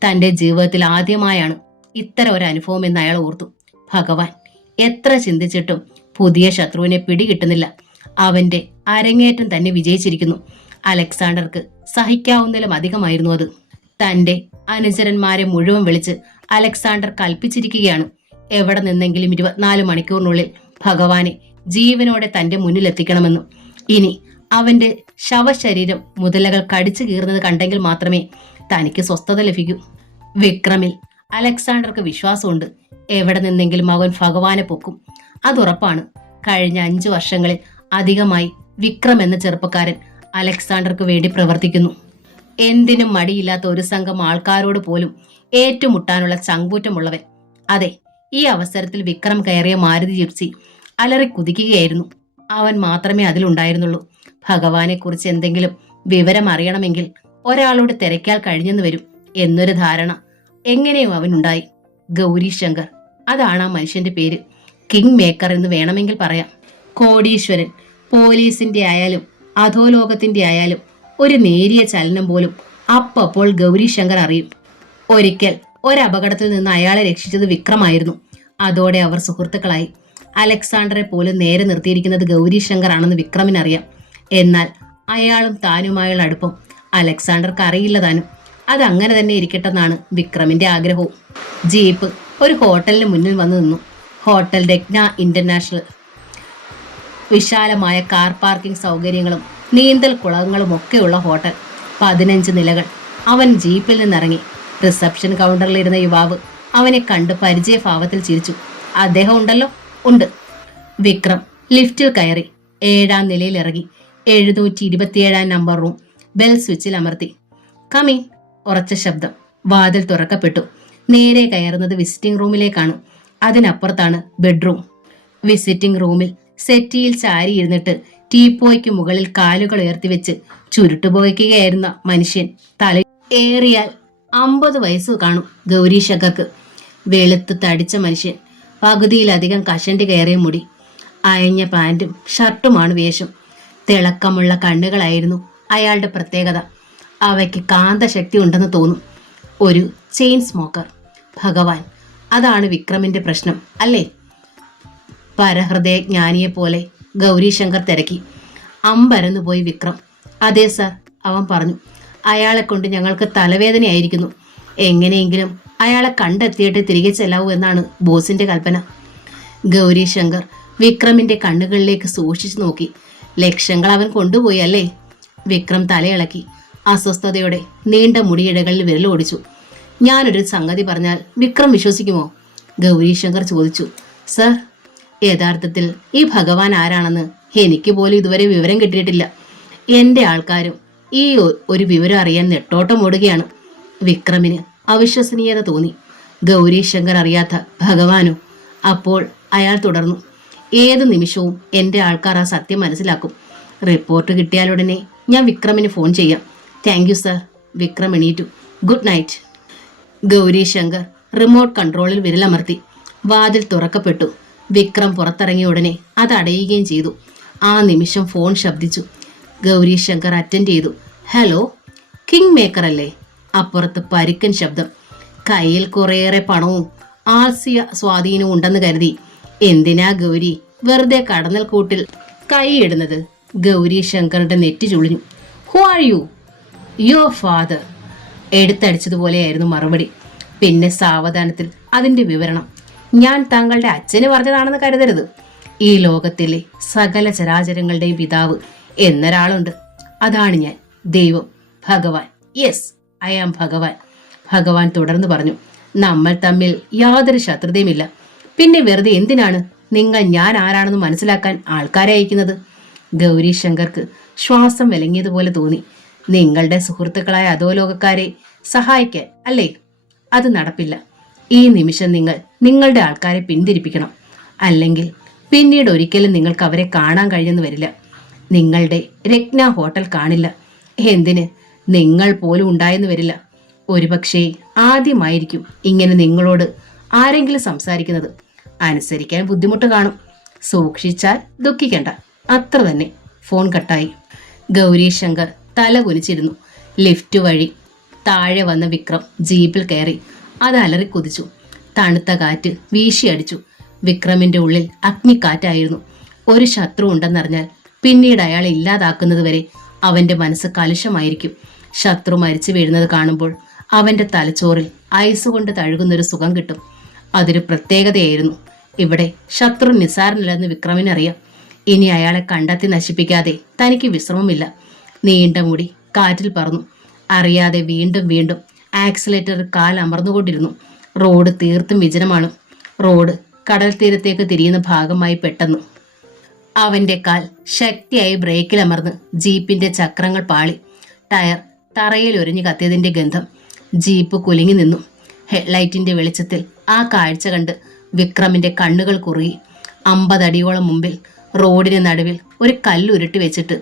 തന്റെ ജീവിതത്തിൽ ആദ്യമായാണ് ഇത്തരം ഒരു അനുഭവം എന്ന് അയാൾ ഓർത്തു. ഭഗവാൻ. എത്ര ചിന്തിച്ചിട്ടും പുതിയ ശത്രുവിനെ പിടികിട്ടുന്നില്ല. അവന്റെ അരങ്ങേറ്റം തന്നെ വിജയിച്ചിരിക്കുന്നു. അലക്സാണ്ടർക്ക് സഹിക്കാവുന്നതിലും അധികമായിരുന്നു അത്. തന്റെ അനുചരന്മാരെ മുഴുവൻ വിളിച്ച് അലക്സാണ്ടർ കൽപ്പിച്ചിരിക്കുകയാണ്, എവിടെ നിന്നെങ്കിലും 24 മണിക്കൂറിനുള്ളിൽ ഭഗവാനെ ജീവനോടെ തന്റെ മുന്നിലെത്തിക്കണമെന്നും. ഇനി അവന്റെ ശവശരീരം മുതലകൾ കടിച്ചു കീറുന്നത് കണ്ടെങ്കിൽ മാത്രമേ തനിക്ക് സ്വസ്ഥത ലഭിക്കൂ. വിക്രമിൽ അലക്സാണ്ടർക്ക് വിശ്വാസമുണ്ട്. എവിടെ നിന്നെങ്കിലും അവൻ ഭഗവാനെ പൊക്കും. അതുറപ്പാണ്. കഴിഞ്ഞ 5 വർഷങ്ങളിൽ അധികമായി വിക്രം എന്ന ചെറുപ്പക്കാരൻ അലക്സാണ്ടർക്ക് വേണ്ടി പ്രവർത്തിക്കുന്നു. എന്തിനും മടിയില്ലാത്ത ഒരു സംഘം ആൾക്കാരോട് പോലും ഏറ്റുമുട്ടാനുള്ള ചങ്കൂറ്റമുള്ളവൻ. അതെ, ഈ അവസരത്തിൽ വിക്രം കയറിയ മാരുതി ജിപ്സി അലറി കുതിക്കുകയായിരുന്നു. അവൻ മാത്രമേ അതിലുണ്ടായിരുന്നുള്ളൂ. ഭഗവാനെ കുറിച്ച് എന്തെങ്കിലും വിവരം അറിയണമെങ്കിൽ ഒരാളോട് തിരക്കാൽ കഴിഞ്ഞെന്ന് വരും എന്നൊരു ധാരണ എങ്ങനെയോ അവനുണ്ടായി. ഗൗരി ശങ്കർ, അതാണ് ആ മനുഷ്യന്റെ പേര്. കിങ് മേക്കർ എന്ന് വേണമെങ്കിൽ പറയാം. കോടീശ്വരൻ. പോലീസിന്റെ ആയാലും അധോലോകത്തിന്റെ ആയാലും ഒരു നേരിയ ചലനം പോലും അപ്പോൾ ഗൗരി ശങ്കർ അറിയും. ഒരിക്കൽ ഒരപകടത്തിൽ നിന്ന് അയാളെ രക്ഷിച്ചത് വിക്രമായിരുന്നു. അതോടെ അവർ സുഹൃത്തുക്കളായി. അലക്സാണ്ടറെ പോലും നേരെ നിർത്തിയിരിക്കുന്നത് ഗൗരി ശങ്കർ ആണെന്ന് വിക്രമിനറിയാം. എന്നാൽ അയാളും താനുമായുള്ള അടുപ്പം അലക്സാണ്ടർക്ക് അറിയില്ല താനും. അതങ്ങനെ തന്നെ ഇരിക്കട്ടെന്നാണ് വിക്രമിന്റെ ആഗ്രഹവും. ജീപ്പ് ഒരു ഹോട്ടലിന് മുന്നിൽ വന്നു നിന്നു. ഹോട്ടൽ രത്ന ഇന്റർനാഷണൽ. വിശാലമായ കാർ പാർക്കിംഗ് സൗകര്യങ്ങളും നീന്തൽ കുളങ്ങളും ഒക്കെയുള്ള ഹോട്ടൽ. 15 നിലകൾ. അവൻ ജീപ്പിൽ നിന്നിറങ്ങി. റിസപ്ഷൻ കൗണ്ടറിലിരുന്ന യുവാവ് അവനെ കണ്ട് പരിചയഭാവത്തിൽ ചിരിച്ചു. അദ്ദേഹം ഉണ്ടല്ലോ? ഉണ്ട്. വിക്രം ലിഫ്റ്റിൽ കയറി 7-ാം നിലയിൽ ഇറങ്ങി. 727-ാം നമ്പർ റൂം. ബെൽ സ്വിച്ചിൽ അമർത്തി. കമീൻ. ഉറച്ച ശബ്ദം. വാതിൽ തുറക്കപ്പെട്ടു. നേരെ കയറുന്നത് വിസിറ്റിംഗ് റൂമിലേക്കാണ്. അതിനപ്പുറത്താണ് ബെഡ്റൂം. വിസിറ്റിംഗ് റൂമിൽ സെറ്റിയിൽ ചാരിയിരുന്നിട്ട് ടീപ്പോയ്ക്ക് മുകളിൽ കാലുകൾ ഉയർത്തിവെച്ച് ചുരുട്ടുപോയിക്കുകയായിരുന്ന മനുഷ്യൻ. തല ഏറിയാൽ 50 വയസ്സ് കാണും ഗൗരി ശങ്കർക്ക്. വെളുത്ത് തടിച്ച മനുഷ്യൻ, പകുതിയിലധികം കഷണ്ടി കയറിയ മുടി, അയഞ്ഞ പാൻറ്റും ഷർട്ടുമാണ് വേഷം. തിളക്കമുള്ള കണ്ണുകളായിരുന്നു അയാളുടെ പ്രത്യേകത. അവയ്ക്ക് കാന്തശക്തി ഉണ്ടെന്ന് തോന്നും. ഒരു ചെയിൻ സ്മോക്കർ. ഭഗവാൻ, അതാണ് വിക്രമിന്റെ പ്രശ്നം അല്ലേ? പരഹൃദയജ്ഞാനിയെപ്പോലെ ഗൗരീശങ്കർ തിരക്കി. അമ്പരന്നു പോയി വിക്രം. അതെ സാർ, അവൻ പറഞ്ഞു. അയാളെ കൊണ്ട് ഞങ്ങൾക്ക് തലവേദനയായിരിക്കുന്നു. എങ്ങനെയെങ്കിലും അയാളെ കണ്ടെത്തിയിട്ട് തിരികെ ചെല്ലാവൂ എന്നാണ് ബോസിന്റെ കൽപ്പന. ഗൗരീശങ്കർ വിക്രമിന്റെ കണ്ണുകളിലേക്ക് സൂക്ഷിച്ചു നോക്കി. ലക്ഷങ്ങൾ അവൻ കൊണ്ടുപോയി അല്ലേ? വിക്രം തലയിളക്കി. അസ്വസ്ഥതയോടെ നീണ്ട മുടിയിഴകളിൽ വിരലോടിച്ചു. ഞാനൊരു സംഗതി പറഞ്ഞാൽ വിക്രം വിശ്വസിക്കുമോ? ഗൗരീശങ്കർ ചോദിച്ചു. സർ, യഥാർത്ഥത്തിൽ ഈ ഭഗവാൻ ആരാണെന്ന് എനിക്ക് പോലും ഇതുവരെ വിവരം കിട്ടിയിട്ടില്ല. എൻ്റെ ആൾക്കാരും ഈ ഒരു വിവരം അറിയാൻ നെട്ടോട്ടം ഓടുകയാണ്. വിക്രമിന് അവിശ്വസനീയത തോന്നി. ഗൗരീശങ്കർ അറിയാത്ത ഭഗവാനോ? അപ്പോൾ അയാൾ തുടർന്നു. ഏത് നിമിഷവും എൻ്റെ ആൾക്കാർ ആ സത്യം മനസ്സിലാക്കും. റിപ്പോർട്ട് കിട്ടിയാലുടനെ ഞാൻ വിക്രമിന് ഫോൺ ചെയ്യാം. Thank you sir. വിക്രം എണീറ്റു. Good night. ഗൗരീശങ്കർ റിമോട്ട് കൺട്രോളിൽ വിരലമർത്തി. വാതിൽ തുറക്കപ്പെട്ടു. വിക്രം പുറത്തിറങ്ങിയ ഉടനെ അത് അടയുകയും ചെയ്തു. ആ നിമിഷം ഫോൺ ശബ്ദിച്ചു. ഗൗരീശങ്കർ അറ്റൻഡ് ചെയ്തു. ഹലോ, കിങ് മേക്കർ അല്ലേ? അപ്പുറത്ത് പരുക്കൻ ശബ്ദം. കയ്യിൽ കുറേയേറെ പണവും ആൾസ്യ സ്വാധീനവും ഉണ്ടെന്ന് കരുതി എന്തിനാ ഗൗരി വെറുതെ കടന്നൽ കൂട്ടിൽ കൈയിടുന്നത്? ഗൗരീശങ്കറുടെ നെറ്റി ചുളിഞ്ഞു. Who are you? Your father. എടുത്തടിച്ചതുപോലെയായിരുന്നു മറുപടി. പിന്നെ സാവധാനത്തിൽ അതിന്റെ വിവരണം. ഞാൻ താങ്കളുടെ അച്ഛന് പറഞ്ഞതാണെന്ന് കരുതരുത്. ഈ ലോകത്തിലെ സകല ചരാചരങ്ങളുടെയും പിതാവ് എന്നൊരാളുണ്ട്. അതാണ് ഞാൻ. ദൈവം, ഭഗവാൻ. യെസ്, ഐ ആം ഭഗവാൻ. ഭഗവാൻ തുടർന്ന് പറഞ്ഞു. നമ്മൾ തമ്മിൽ യാതൊരു ശത്രുതയുമില്ല. പിന്നെ വെറുതെ എന്തിനാണ് നിങ്ങൾ ഞാൻ ആരാണെന്ന് മനസ്സിലാക്കാൻ ആൾക്കാരെ അയക്കുന്നത്? ഗൗരീശങ്കർക്ക് ശ്വാസം വിലങ്ങിയതുപോലെ തോന്നി. നിങ്ങളുടെ സുഹൃത്തുക്കളായ അധോലോകക്കാരെ സഹായിക്കാൻ അല്ലേ? അത് നടപ്പില്ല. ഈ നിമിഷം നിങ്ങൾ നിങ്ങളുടെ ആൾക്കാരെ പിന്തിരിപ്പിക്കണം. അല്ലെങ്കിൽ പിന്നീട് ഒരിക്കലും നിങ്ങൾക്ക് അവരെ കാണാൻ കഴിഞ്ഞെന്ന് വരില്ല. നിങ്ങളുടെ രത്ന ഹോട്ടൽ കാണില്ല. എന്തിന്, നിങ്ങൾ പോലും ഉണ്ടായെന്ന് വരില്ല. ഒരുപക്ഷേ ആദ്യമായിരിക്കും ഇങ്ങനെ നിങ്ങളോട് ആരെങ്കിലും സംസാരിക്കുന്നത്. അനുസരിക്കാൻ ബുദ്ധിമുട്ട് കാണും. സൂക്ഷിച്ചാൽ ദുഃഖിക്കണ്ട. അത്ര തന്നെ. ഫോൺ കട്ടായി. ഗൗരീശങ്കർ തല കുനിച്ചിരുന്നു. ലിഫ്റ്റ് വഴി താഴെ വന്ന വിക്രം ജീപ്പിൽ കയറി. അത് അലറി കുതിച്ചു. തണുത്ത കാറ്റ് വീശിയടിച്ചു. വിക്രമിന്റെ ഉള്ളിൽ അഗ്നിക്കാറ്റായിരുന്നു. ഒരു ശത്രു ഉണ്ടെന്നറിഞ്ഞാൽ പിന്നീട് അയാളെ ഇല്ലാതാക്കുന്നത് വരെ അവന്റെ മനസ്സ് കലുഷമായിരിക്കും. ശത്രു മരിച്ചു വീഴുന്നത് കാണുമ്പോൾ അവന്റെ തലച്ചോറിൽ ഐസ് കൊണ്ട് തഴുകുന്നൊരു സുഖം കിട്ടും. അതൊരു പ്രത്യേകതയായിരുന്നു. ഇവിടെ ശത്രു നിസാരനല്ലെന്ന് വിക്രമിനറിയാം. ഇനി അയാളെ കണ്ടെത്തി നശിപ്പിക്കാതെ തനിക്ക് വിശ്രമമില്ല. നീണ്ട മുടി കാറ്റിൽ പറന്നു. അറിയാതെ വീണ്ടും വീണ്ടും ആക്സിലേറ്റർ കാൽ അമർന്നുകൊണ്ടിരുന്നു. റോഡ് തീർത്തും വിജനമാണ്. റോഡ് കടൽ തീരത്തേക്ക് തിരിയുന്ന ഭാഗമായി പെട്ടെന്ന് അവന്റെ കാൽ ശക്തിയായി ബ്രേക്കിലമർന്ന് ജീപ്പിന്റെ ചക്രങ്ങൾ പാളി. ടയർ തറയിൽ ഒരിഞ്ഞു കത്തിയതിന്റെ ഗന്ധം. ജീപ്പ് കുലുങ്ങി നിന്നു. ഹെഡ്ലൈറ്റിന്റെ വെളിച്ചത്തിൽ ആ കാഴ്ച കണ്ട് വിക്രമിന്റെ കണ്ണുകൾ കുറുകി. 50 അടിയോളം മുമ്പിൽ റോഡിന് നടുവിൽ ഒരു കല്ലുരുട്ടി വെച്ചിട്ട്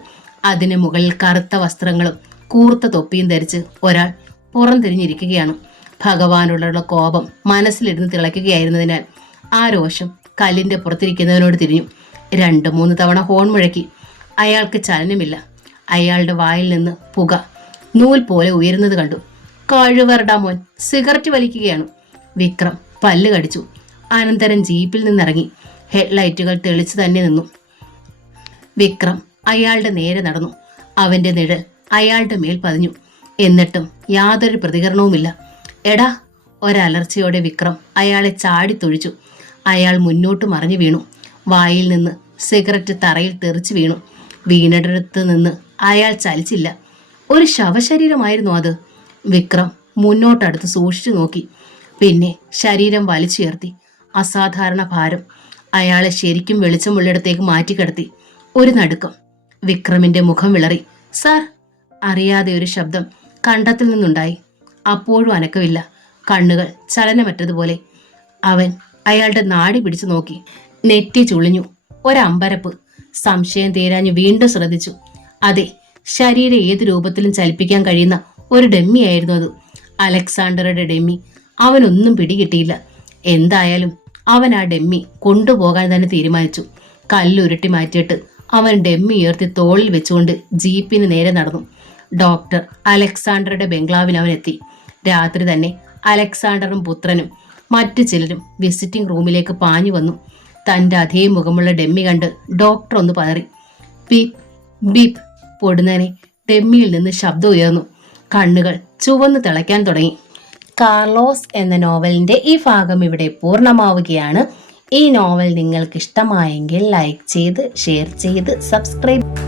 അതിന് മുകളിൽ കറുത്ത വസ്ത്രങ്ങളും കൂർത്ത തൊപ്പിയും ധരിച്ച് ഒരാൾ പുറംതിരിഞ്ഞിരിക്കുകയാണ്. ഭഗവാനോടുള്ള കോപം മനസ്സിലിരുന്ന് തിളയ്ക്കുകയായിരുന്നതിനാൽ ആ രോഷം കല്ലിന്റെ പുറത്തിരിക്കുന്നവനോട് തിരിഞ്ഞു. 2-3 തവണ ഹോൺ മുഴക്കി. അയാൾക്ക് ചലനമില്ല. അയാളുടെ വായിൽ നിന്ന് പുക നൂൽ പോലെ ഉയരുന്നത് കണ്ടു. കഴിവറടാ മോൻ, സിഗരറ്റ് വലിക്കുകയാണ്. വിക്രം പല്ല് കടിച്ചു. അനന്തരം ജീപ്പിൽ നിന്നിറങ്ങി. ഹെഡ്ലൈറ്റുകൾ തെളിച്ചു തന്നെ നിന്നു. വിക്രം അയാളുടെ നേരെ നടന്നു. അവന്റെ നിഴൽ അയാളുടെ മേൽ പതിഞ്ഞു. എന്നിട്ടും യാതൊരു പ്രതികരണവുമില്ല. എടാ, ഒരലർച്ചയോടെ വിക്രം അയാളെ ചാടിത്തൊഴിച്ചു. അയാൾ മുന്നോട്ട് മറിഞ്ഞു വീണു. വായിൽ നിന്ന് സിഗരറ്റ് തറയിൽ തെറിച്ചു വീണു. വീണിടത്ത് നിന്ന് അയാൾ ചലിച്ചില്ല. ഒരു ശവശരീരമായിരുന്നു അത്. വിക്രം മുന്നോട്ടടുത്ത് സൂക്ഷിച്ചു നോക്കി. പിന്നെ ശരീരം വലിച്ചുയർത്തി. അസാധാരണ ഭാരം അയാളെ ശരിക്കും വെളിച്ചമുള്ളിടത്തേക്ക് മാറ്റിക്കിടത്തി. ഒരു നടുക്കം. വിക്രമിന്റെ മുഖം വിളറി. സാർ! അറിയാതെ ഒരു ശബ്ദം കണ്ടത്തിൽ നിന്നുണ്ടായി. അപ്പോഴും അനക്കമില്ല. കണ്ണുകൾ ചലനമറ്റതുപോലെ. അവൻ അയാളുടെ നാടി പിടിച്ചു നോക്കി. നെറ്റി ചുളിഞ്ഞു. ഒരമ്പരപ്പ്. സംശയം തീരാഞ്ഞു വീണ്ടും ശ്രദ്ധിച്ചു. അതെ, ശരീരം ഏത് രൂപത്തിലും ചലിപ്പിക്കാൻ കഴിയുന്ന ഒരു ഡെമ്മിയായിരുന്നു അത്. അലക്സാണ്ടറുടെ ഡെമ്മി. അവനൊന്നും പിടികിട്ടിയില്ല. എന്തായാലും അവൻ ആ ഡെമ്മി കൊണ്ടുപോകാൻ തന്നെ തീരുമാനിച്ചു. കല്ലുരുട്ടി മാറ്റിയിട്ട് അവൻ ഡെമ്മി ഉയർത്തി തോളിൽ വെച്ചുകൊണ്ട് ജീപ്പിന് നേരെ നടന്നു. ഡോക്ടർ അലക്സാണ്ടറുടെ ബംഗ്ലാവിൽ അവൻ എത്തി. രാത്രി തന്നെ അലക്സാണ്ടറും പുത്രനും മറ്റു ചിലരും വിസിറ്റിംഗ് റൂമിലേക്ക് പാഞ്ഞു വന്നു. തന്റെ അതേ മുഖമുള്ള ഡെമ്മി കണ്ട് ഡോക്ടർ ഒന്ന് പതറി. Beep beep. പൊടുന്നനെ ഡെമ്മിയിൽ നിന്ന് ശബ്ദം ഉയർന്നു. കണ്ണുകൾ ചുവന്ന് തിളയ്ക്കാൻ തുടങ്ങി. കാർലോസ് എന്ന നോവലിന്റെ ഈ ഭാഗം ഇവിടെ പൂർണ്ണമാവുകയാണ്. ഈ നോവൽ നിങ്ങൾക്ക് ഇഷ്ടമായെങ്കിൽ ലൈക്ക് ചെയ്ത് ഷെയർ ചെയ്ത് സബ്സ്ക്രൈബ്